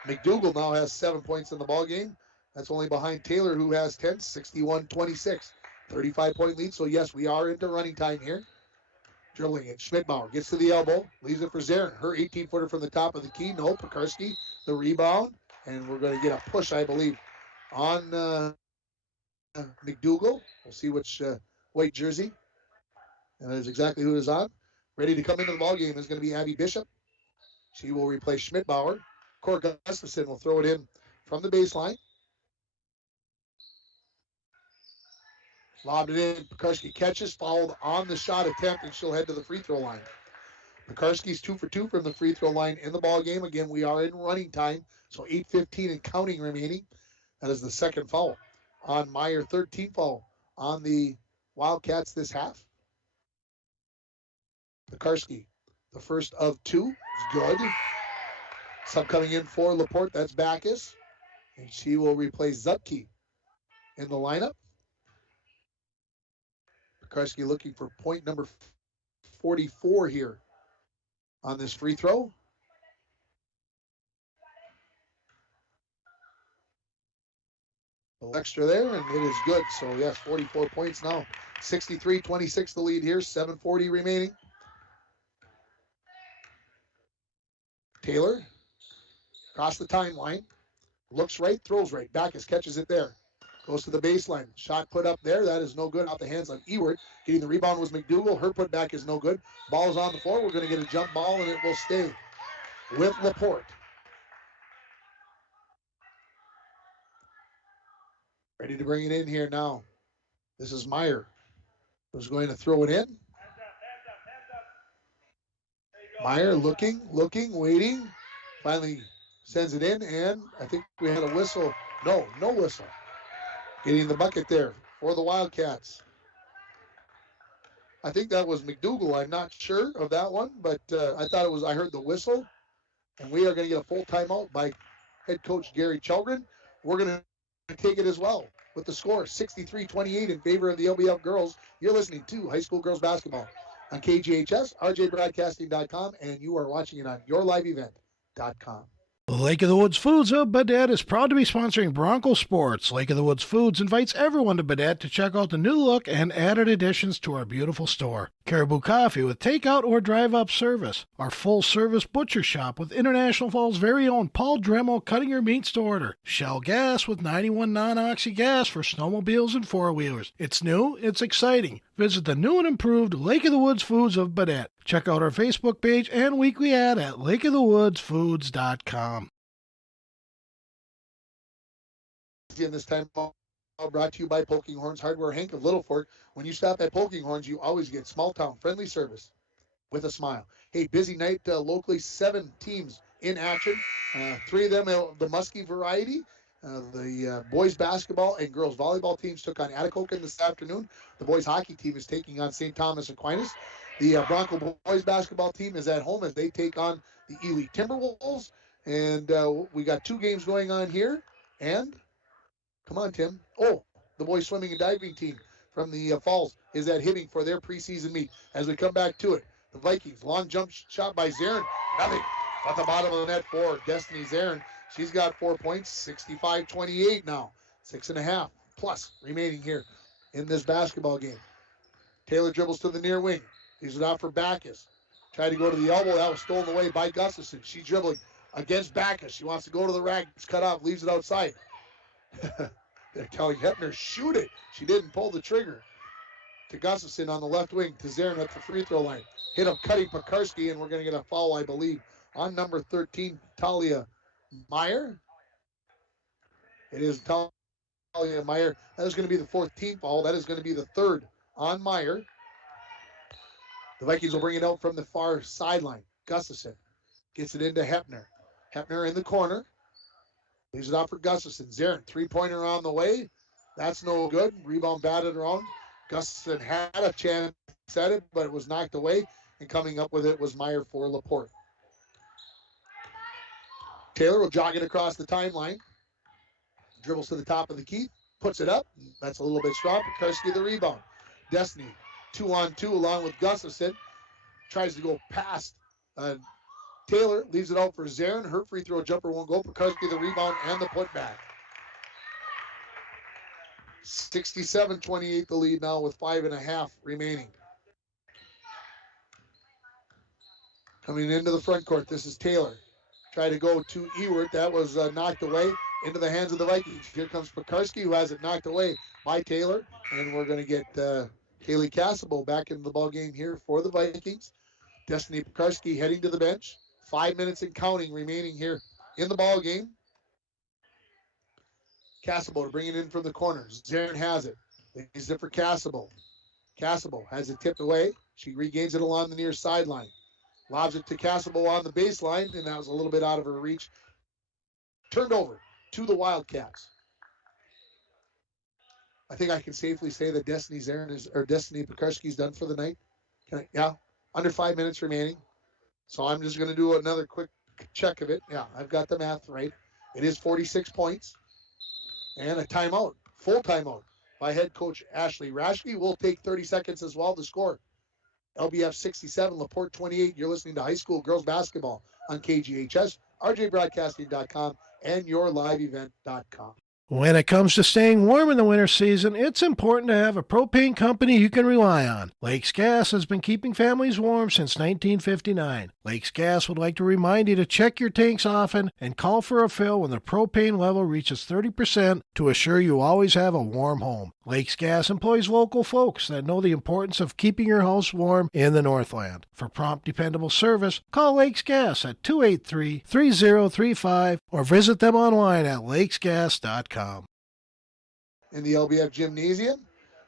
McDougal now has 7 points in the ballgame. That's only behind Taylor, who has 10, 61-26. 35-point lead, so yes, we are into running time here. Dribbling it. Schmidbauer gets to the elbow, leaves it for Zarin. Her 18-footer from the top of the key. No, Pekarski, the rebound. And we're going to get a push, I believe, on McDougal. We'll see which white jersey. And that is exactly who it is on. Ready to come into the ballgame is going to be Abby Bishop. She will replace Schmidbauer. Cora Gustafson will throw it in from the baseline. Lobbed it in. Pekarski catches, fouled on the shot attempt, and she'll head to the free throw line. Pekarski's 2 for 2 from the free throw line in the ball game. Again, we are in running time, so 8:15 and counting remaining. That is the second foul on Meyer. 13th foul on the Wildcats this half. Pekarski, the first of 2, is good. Sub coming in for Laporte, that's Backus, and she will replace Zupke in the lineup. Pekarski looking for point number 44 here on this free throw. A little extra there, and it is good. So, yes, 44 points now. 63-26 the lead here, 7:40 remaining. Taylor, across the timeline, looks right, throws right. Backus catches it there. Goes to the baseline. Shot put up there. That is no good. Out the hands of Ewert. Getting the rebound was McDougal. Her putback is no good. Ball is on the floor. We're going to get a jump ball, and it will stay with Laporte. Ready to bring it in here now. This is Meyer, who's going to throw it in. Meyer looking, waiting. Finally sends it in, and I think we had a whistle. No whistle. Getting the bucket there for the Wildcats. I think that was McDougal. I'm not sure of that one, but I thought it was, I heard the whistle. And we are going to get a full timeout by head coach Gary Chelgren. We're going to take it as well with the score 63-28 in favor of the LBF girls. You're listening to High School Girls Basketball on KGHS, RJBroadcasting.com, and you are watching it on YourLiveEvent.com. Lake of the Woods Foods of Baudette is proud to be sponsoring Bronco Sports. Lake of the Woods Foods invites everyone to Baudette to check out the new look and added additions to our beautiful store. Caribou Coffee with takeout or drive-up service. Our full-service butcher shop with International Falls' very own Paul Dremel cutting your meats to order. Shell Gas with 91 non-oxy gas for snowmobiles and four-wheelers. It's new, it's exciting. Visit the new and improved Lake of the Woods Foods of Baudette. Check out our Facebook page and weekly ad at lakeofthewoodsfoods.com. And this time brought to you by Poking Horns Hardware, Hank of Littlefork. When you stop at Poking Horns, you always get small town friendly service with a smile. Hey, busy night locally, 7 teams in action. 3 of them the Muskie variety. The boys basketball and girls volleyball teams took on Atikokan this afternoon. The boys hockey team is taking on St. Thomas Aquinas. The Bronco boys basketball team is at home as they take on the Ely Timberwolves. And we got 2 games going on here. And come on, Tim. Oh, the boys swimming and diving team from the Falls is at Hibbing for their preseason meet. As we come back to it, the Vikings, long jump shot by Zarin. Nothing. At the bottom of the net for Destiny Zarin. She's got 4 points, 65-28 now. 6.5 plus remaining here in this basketball game. Taylor dribbles to the near wing. Leaves it out for Backus. Tried to go to the elbow. That was stolen away by Gustafson. She's dribbling against Backus. She wants to go to the rack. It's cut off. Leaves it outside. They're telling Hepner, shoot it. She didn't pull the trigger. To Gustafson on the left wing. To Zarin at the free throw line. Hit up Cuddy Pekarski, and we're going to get a foul, I believe, on number 13, Talia Meyer. It is Talia Meyer. That is going to be the 4th team foul. That is going to be the 3rd on Meyer. The Vikings will bring it out from the far sideline. Gustafson gets it into Hepner. Hepner in the corner. Leaves it out for Gustafson. Zarin, 3-pointer on the way. That's no good. Rebound batted around. Gustafson had a chance at it, but it was knocked away. And coming up with it was Meyer for Laporte. Taylor will jog it across the timeline. Dribbles to the top of the key. Puts it up. That's a little bit strong. Pekarski the rebound. Destiny 2-on-2 along with Gustafson. Tries to go past Taylor. Leaves it out for Zarin. Her free throw jumper won't go. Pekarski the rebound and the putback. 67-28 the lead now with 5.5 remaining. Coming into the front court, this is Taylor. Try to go to Ewert. That was knocked away into the hands of the Vikings. Here comes Pekarski, who has it knocked away by Taylor. And we're going to get Kaylee Cassabo back into the ballgame here for the Vikings. Destiny Pekarski heading to the bench. 5 minutes and counting remaining here in the ballgame. Cassabo to bring it in from the corners. Zarin has it. Leaves it for Cassabo. Cassabo has it tipped away. She regains it along the near sideline. Lobs it to Cassabo on the baseline, and that was a little bit out of her reach. Turned over to the Wildcats. I think I can safely say that Destiny Pekarski is done for the night. Yeah, under 5 minutes remaining. So I'm just going to do another quick check of it. Yeah, I've got the math right. It is 46 points and a timeout, full timeout by head coach Ashley Rashke. We'll take 30 seconds as well to score. LBF 67, Laporte 28. You're listening to High School Girls Basketball on KGHS, RJBroadcasting.com, and YourLiveEvent.com. When it comes to staying warm in the winter season, it's important to have a propane company you can rely on. Lakes Gas has been keeping families warm since 1959. Lakes Gas would like to remind you to check your tanks often and call for a fill when the propane level reaches 30% to assure you always have a warm home. Lakes Gas employs local folks that know the importance of keeping your house warm in the Northland. For prompt, dependable service, call Lakes Gas at 283-3035 or visit them online at lakesgas.com. In the LBF Gymnasium,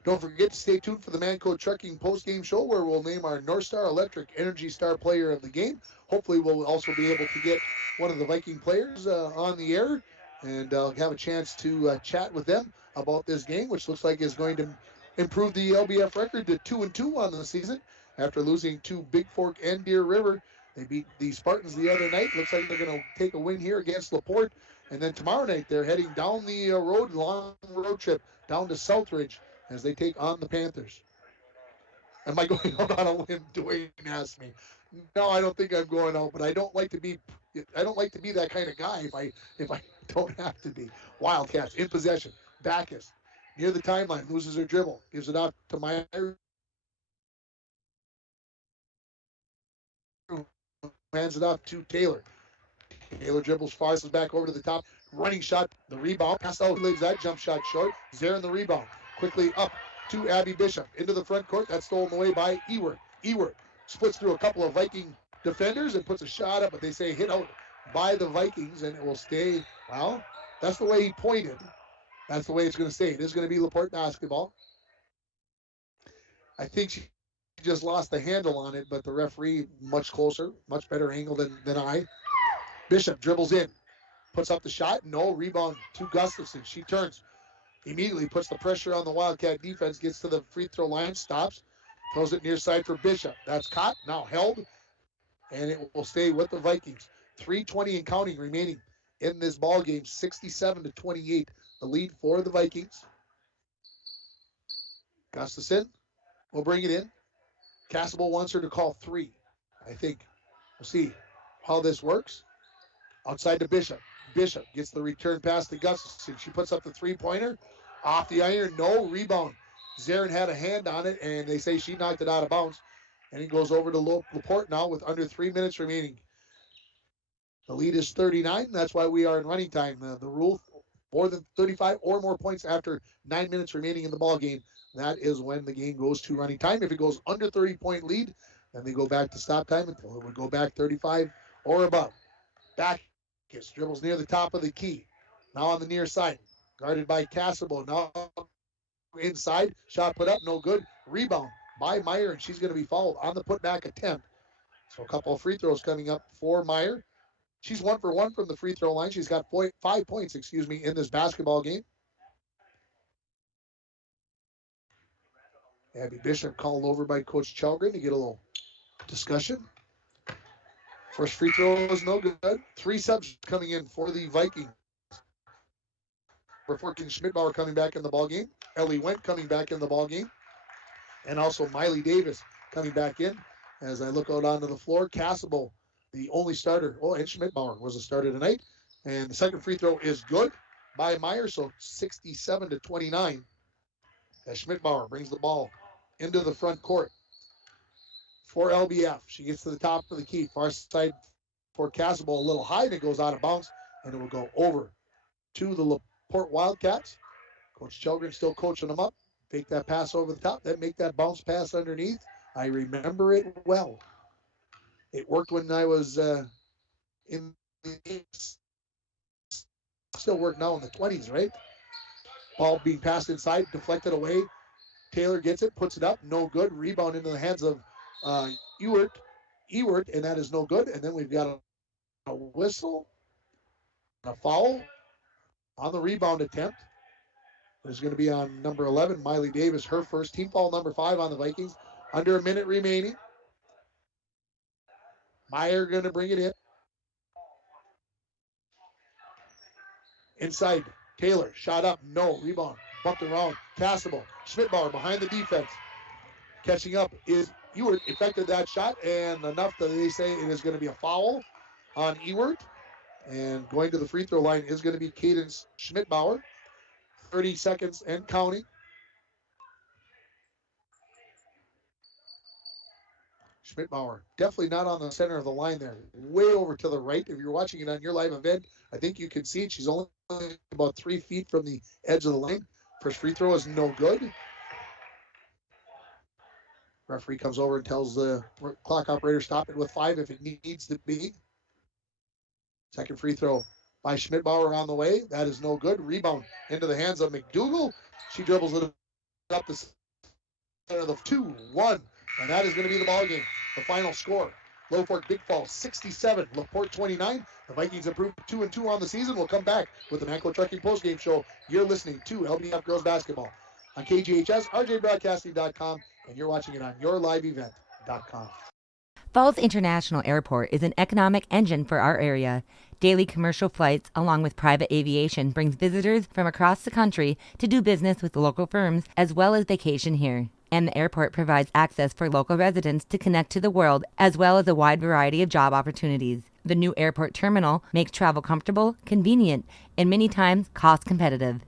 don't forget to stay tuned for the Manco Trucking post-game show where we'll name our North Star Electric Energy Star player of the game. Hopefully we'll also be able to get one of the Viking players on the air and have a chance to chat with them about this game, which looks like is going to improve the LBF record to 2-2 on the season after losing to Big Fork and Deer River. They beat the Spartans the other night. Looks like they're going to take a win here against Laporte. And then tomorrow night, they're heading down the long road trip down to Southridge as they take on the Panthers. Am I going out on a limb? Dwayne asked me. No, I don't think I'm going out, but I don't like to be that kind of guy if I don't have to be. Wildcats in possession. Backus near the timeline, loses her dribble, gives it out to Meyer. Hands it off to Taylor. Taylor dribbles, fires back over to the top. Running shot, the rebound. Pass out, leaves that jump shot short. Zarin the rebound. Quickly up to Abby Bishop. Into the front court. That's stolen away by Ewert. Ewert splits through a couple of Viking defenders and puts a shot up, but they say hit out by the Vikings, and it will stay. Well, that's the way he pointed. That's the way it's going to stay. It is going to be Laporte basketball. I think she just lost the handle on it, but the referee much closer, much better angle than I. Bishop dribbles in, puts up the shot. No, rebound to Gustafson. She turns, immediately puts the pressure on the Wildcat defense, gets to the free throw line, stops, throws it near side for Bishop. That's caught, now held, and it will stay with the Vikings. 3:20 and counting remaining in this ball game. 67-28, the lead for the Vikings. Gustafson will bring it in. Cassable wants her to call three. I think we'll see how this works. Outside to Bishop. Bishop gets the return pass to Gustafson. She puts up the three-pointer. Off the iron, no. Rebound. Zarin had a hand on it, and they say she knocked it out of bounds. And it goes over to Laporte now with under 3 minutes remaining. The lead is 39. That's why we are in running time. The rule, more than 35 or more points after 9 minutes remaining in the ball game. That is when the game goes to running time. If it goes under 30-point lead, then they go back to stop time until it would go back 35 or above. Back. Dribbles near the top of the key. Now on the near side. Guarded by Cassable. Now inside. Shot put up. No good. Rebound by Meyer, and she's going to be fouled on the putback attempt. So a couple of free throws coming up for Meyer. She's 1 for 1 from the free throw line. She's got 5 points, in this basketball game. Abby Bishop called over by Coach Chalgren to get a little discussion. First free throw is no good. 3 subs coming in for the Vikings. Littlefork and Schmidbauer coming back in the ballgame. Ellie Wendt coming back in the ballgame. And also Miley Davis coming back in. As I look out onto the floor, Cassable, the only starter. Oh, and Schmidbauer was a starter tonight. And the second free throw is good by Meyer, so 67-29. As Schmidbauer brings the ball into the front court. For LBF. She gets to the top of the key. Far side for Cassable, a little high, and it goes out of bounds, and it will go over to the Laporte Wildcats. Coach Chalgren still coaching them up. Take that pass over the top, then make that bounce pass underneath. I remember it well. It worked when I was in the still work now in the 20s, right? Ball being passed inside, deflected away. Taylor gets it, puts it up, no good. Rebound into the hands of Ewert, and that is no good. And then we've got a whistle, a foul on the rebound attempt. There's going to be on number 11, Miley Davis, her first team foul, number 5 on the Vikings. Under a minute remaining. Meyer going to bring it in. Inside, Taylor, shot up, no, rebound, bumped around, Cassable, Schmidbauer behind the defense. Catching up is Ewert, effected that shot, and enough that they say it is going to be a foul on Ewert. And going to the free throw line is going to be Cadence Schmidbauer. 30 seconds and counting. Schmidbauer, definitely not on the center of the line there. Way over to the right. If you're watching it on your live event, I think you can see it. She's only about 3 feet from the edge of the line. First free throw is no good. Referee comes over and tells the clock operator stop it with 5 if it needs to be. Second free throw by Schmidbauer on the way. That is no good. Rebound into the hands of McDougal. She dribbles it up the center of the 2-1. And that is going to be the ball game. The final score. Littlefork Big Falls 67, Laporte 29. The Vikings improved 2-2 on the season. We'll come back with the Manco Trucking postgame show. You're listening to LBF Girls Basketball on KGHS, RJBroadcasting.com, and you're watching it on yourliveevent.com. Falls International Airport is an economic engine for our area. Daily commercial flights, along with private aviation, brings visitors from across the country to do business with local firms as well as vacation here. And the airport provides access for local residents to connect to the world as well as a wide variety of job opportunities. The new airport terminal makes travel comfortable, convenient, and many times cost competitive.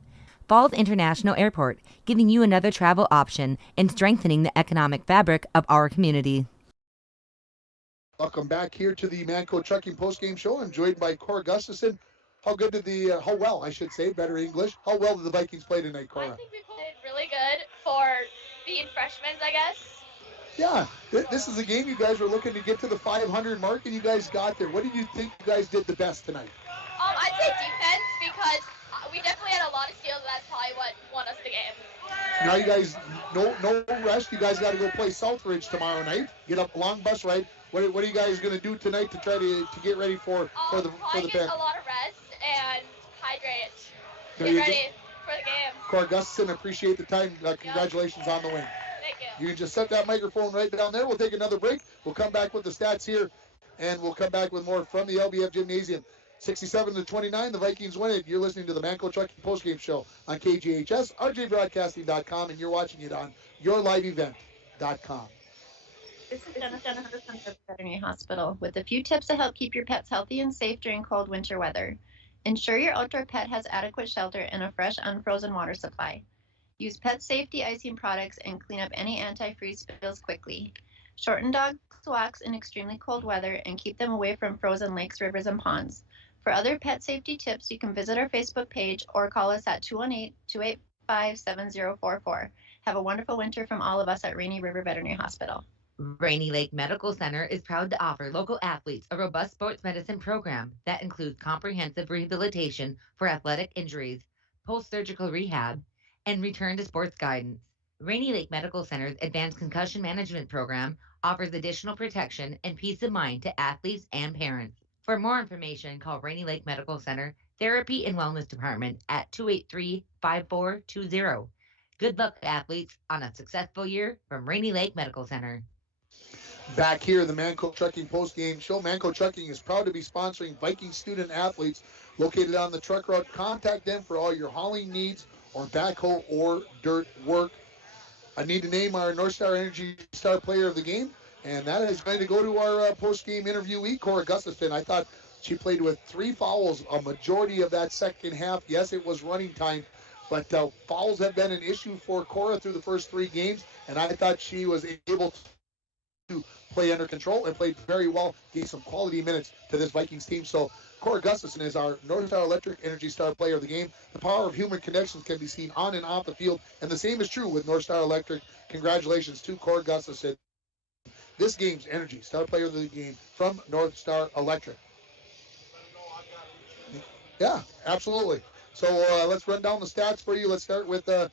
Falls International Airport, giving you another travel option and strengthening the economic fabric of our community. Welcome back here to the Manco Trucking postgame show. I'm joined by Cora Gustafson. How well, I should say, better English. How well did the Vikings play tonight, Cora? I think we played really good for being freshmen, I guess. Yeah, this is a game you guys were looking to get to the 500 mark, and you guys got there. What did you think you guys did the best tonight? I'd say defense, because we definitely had a lot of steals, and that's probably what won us the game. Now you guys, no rest. You guys got to go play Southridge tomorrow night. Get up a long bus ride. What are you guys going to do tonight to try to get ready for the get a lot of rest and hydrate. Get ready for the game. Cora Gustafson, appreciate the time. Congratulations on the win. Thank you. You can just set that microphone right down there. We'll take another break. We'll come back with the stats here, and we'll come back with more from the LBF Gymnasium. 67-29, the Vikings win it. You're listening to the Manco Trucking postgame show on KGHS, RJBroadcasting.com, and you're watching it on yourliveevent.com. This is Jennifer from the Veterinary Hospital with a few tips to help keep your pets healthy and safe during cold winter weather. Ensure your outdoor pet has adequate shelter and a fresh, unfrozen water supply. Use pet safety icing products and clean up any antifreeze spills quickly. Shorten dogs' walks in extremely cold weather and keep them away from frozen lakes, rivers, and ponds. For other pet safety tips, you can visit our Facebook page or call us at 218-285-7044. Have a wonderful winter from all of us at Rainy River Veterinary Hospital. Rainy Lake Medical Center is proud to offer local athletes a robust sports medicine program that includes comprehensive rehabilitation for athletic injuries, post-surgical rehab, and return to sports guidance. Rainy Lake Medical Center's Advanced Concussion Management Program offers additional protection and peace of mind to athletes and parents. For more information, call Rainy Lake Medical Center Therapy and Wellness Department at 283-5420. Good luck, athletes, on a successful year from Rainy Lake Medical Center. Back here, the Manco Trucking postgame show. Manco Trucking is proud to be sponsoring Viking student athletes located on the truck route. Contact them for all your hauling needs or backhoe or dirt work. I need to name our North Star Energy Star Player of the Game, and that is going to go to our post-game interviewee, Cora Gustafson. I thought she played with 3 fouls a majority of that second half. Yes, it was running time, but fouls have been an issue for Cora through the first 3 games, and I thought she was able to play under control and played very well, gave some quality minutes to this Vikings team. So Cora Gustafson is our North Star Electric Energy Star Player of the Game. The power of human connections can be seen on and off the field, and the same is true with North Star Electric. Congratulations to Cora Gustafson, this game's Energy Star Player of the Game from North Star Electric. Yeah, absolutely. So let's run down the stats for you. Let's start with the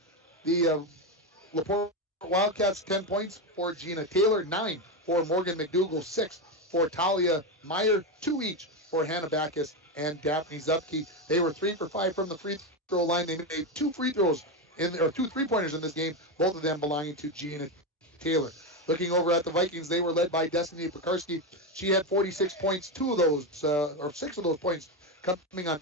Laporte Wildcats. 10 points for Gina Taylor, 9 for Morgan McDougal, 6 for Talia Meyer, 2 each for Hannah Backus and Daphne Zupke. They were 3 for 5 from the free throw line. They made 2 free throws or 2 3-pointers in this game, both of them belonging to Gina Taylor. Looking over at the Vikings, they were led by Destiny Pekarski. She had 46 points, 6 of those points coming on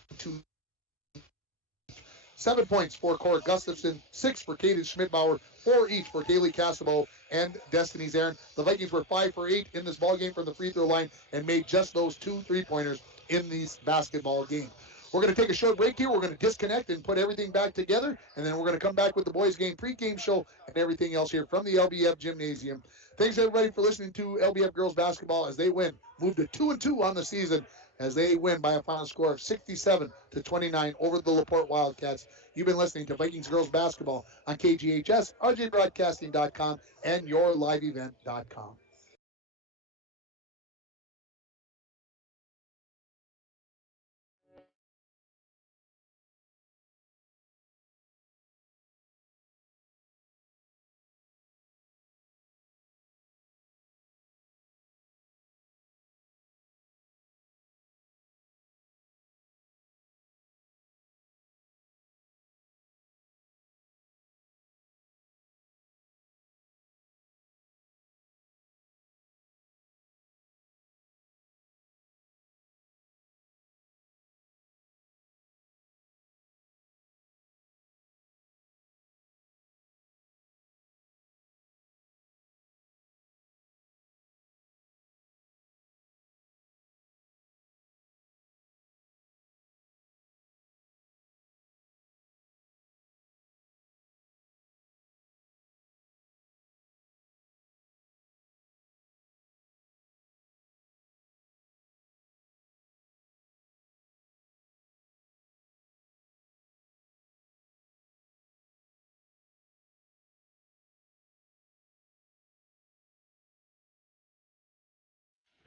7 points for Cora Gustafson, 6 for Kaden Schmidbauer, 4 each for Kaylee Casabo and Destiny Zarin. The Vikings were 5 for 8 in this ball game from the free throw line and made just those 2 3-pointers in this basketball game. We're going to take a short break here. We're going to disconnect and put everything back together, and then we're going to come back with the boys' game pregame show and everything else here from the LBF Gymnasium. Thanks, everybody, for listening to LBF girls basketball as they win. Move to 2-2 on the season as they win by a final score of 67-29 over the Laporte Wildcats. You've been listening to Vikings girls basketball on KGHS, RJBroadcasting.com, and YourLiveEvent.com.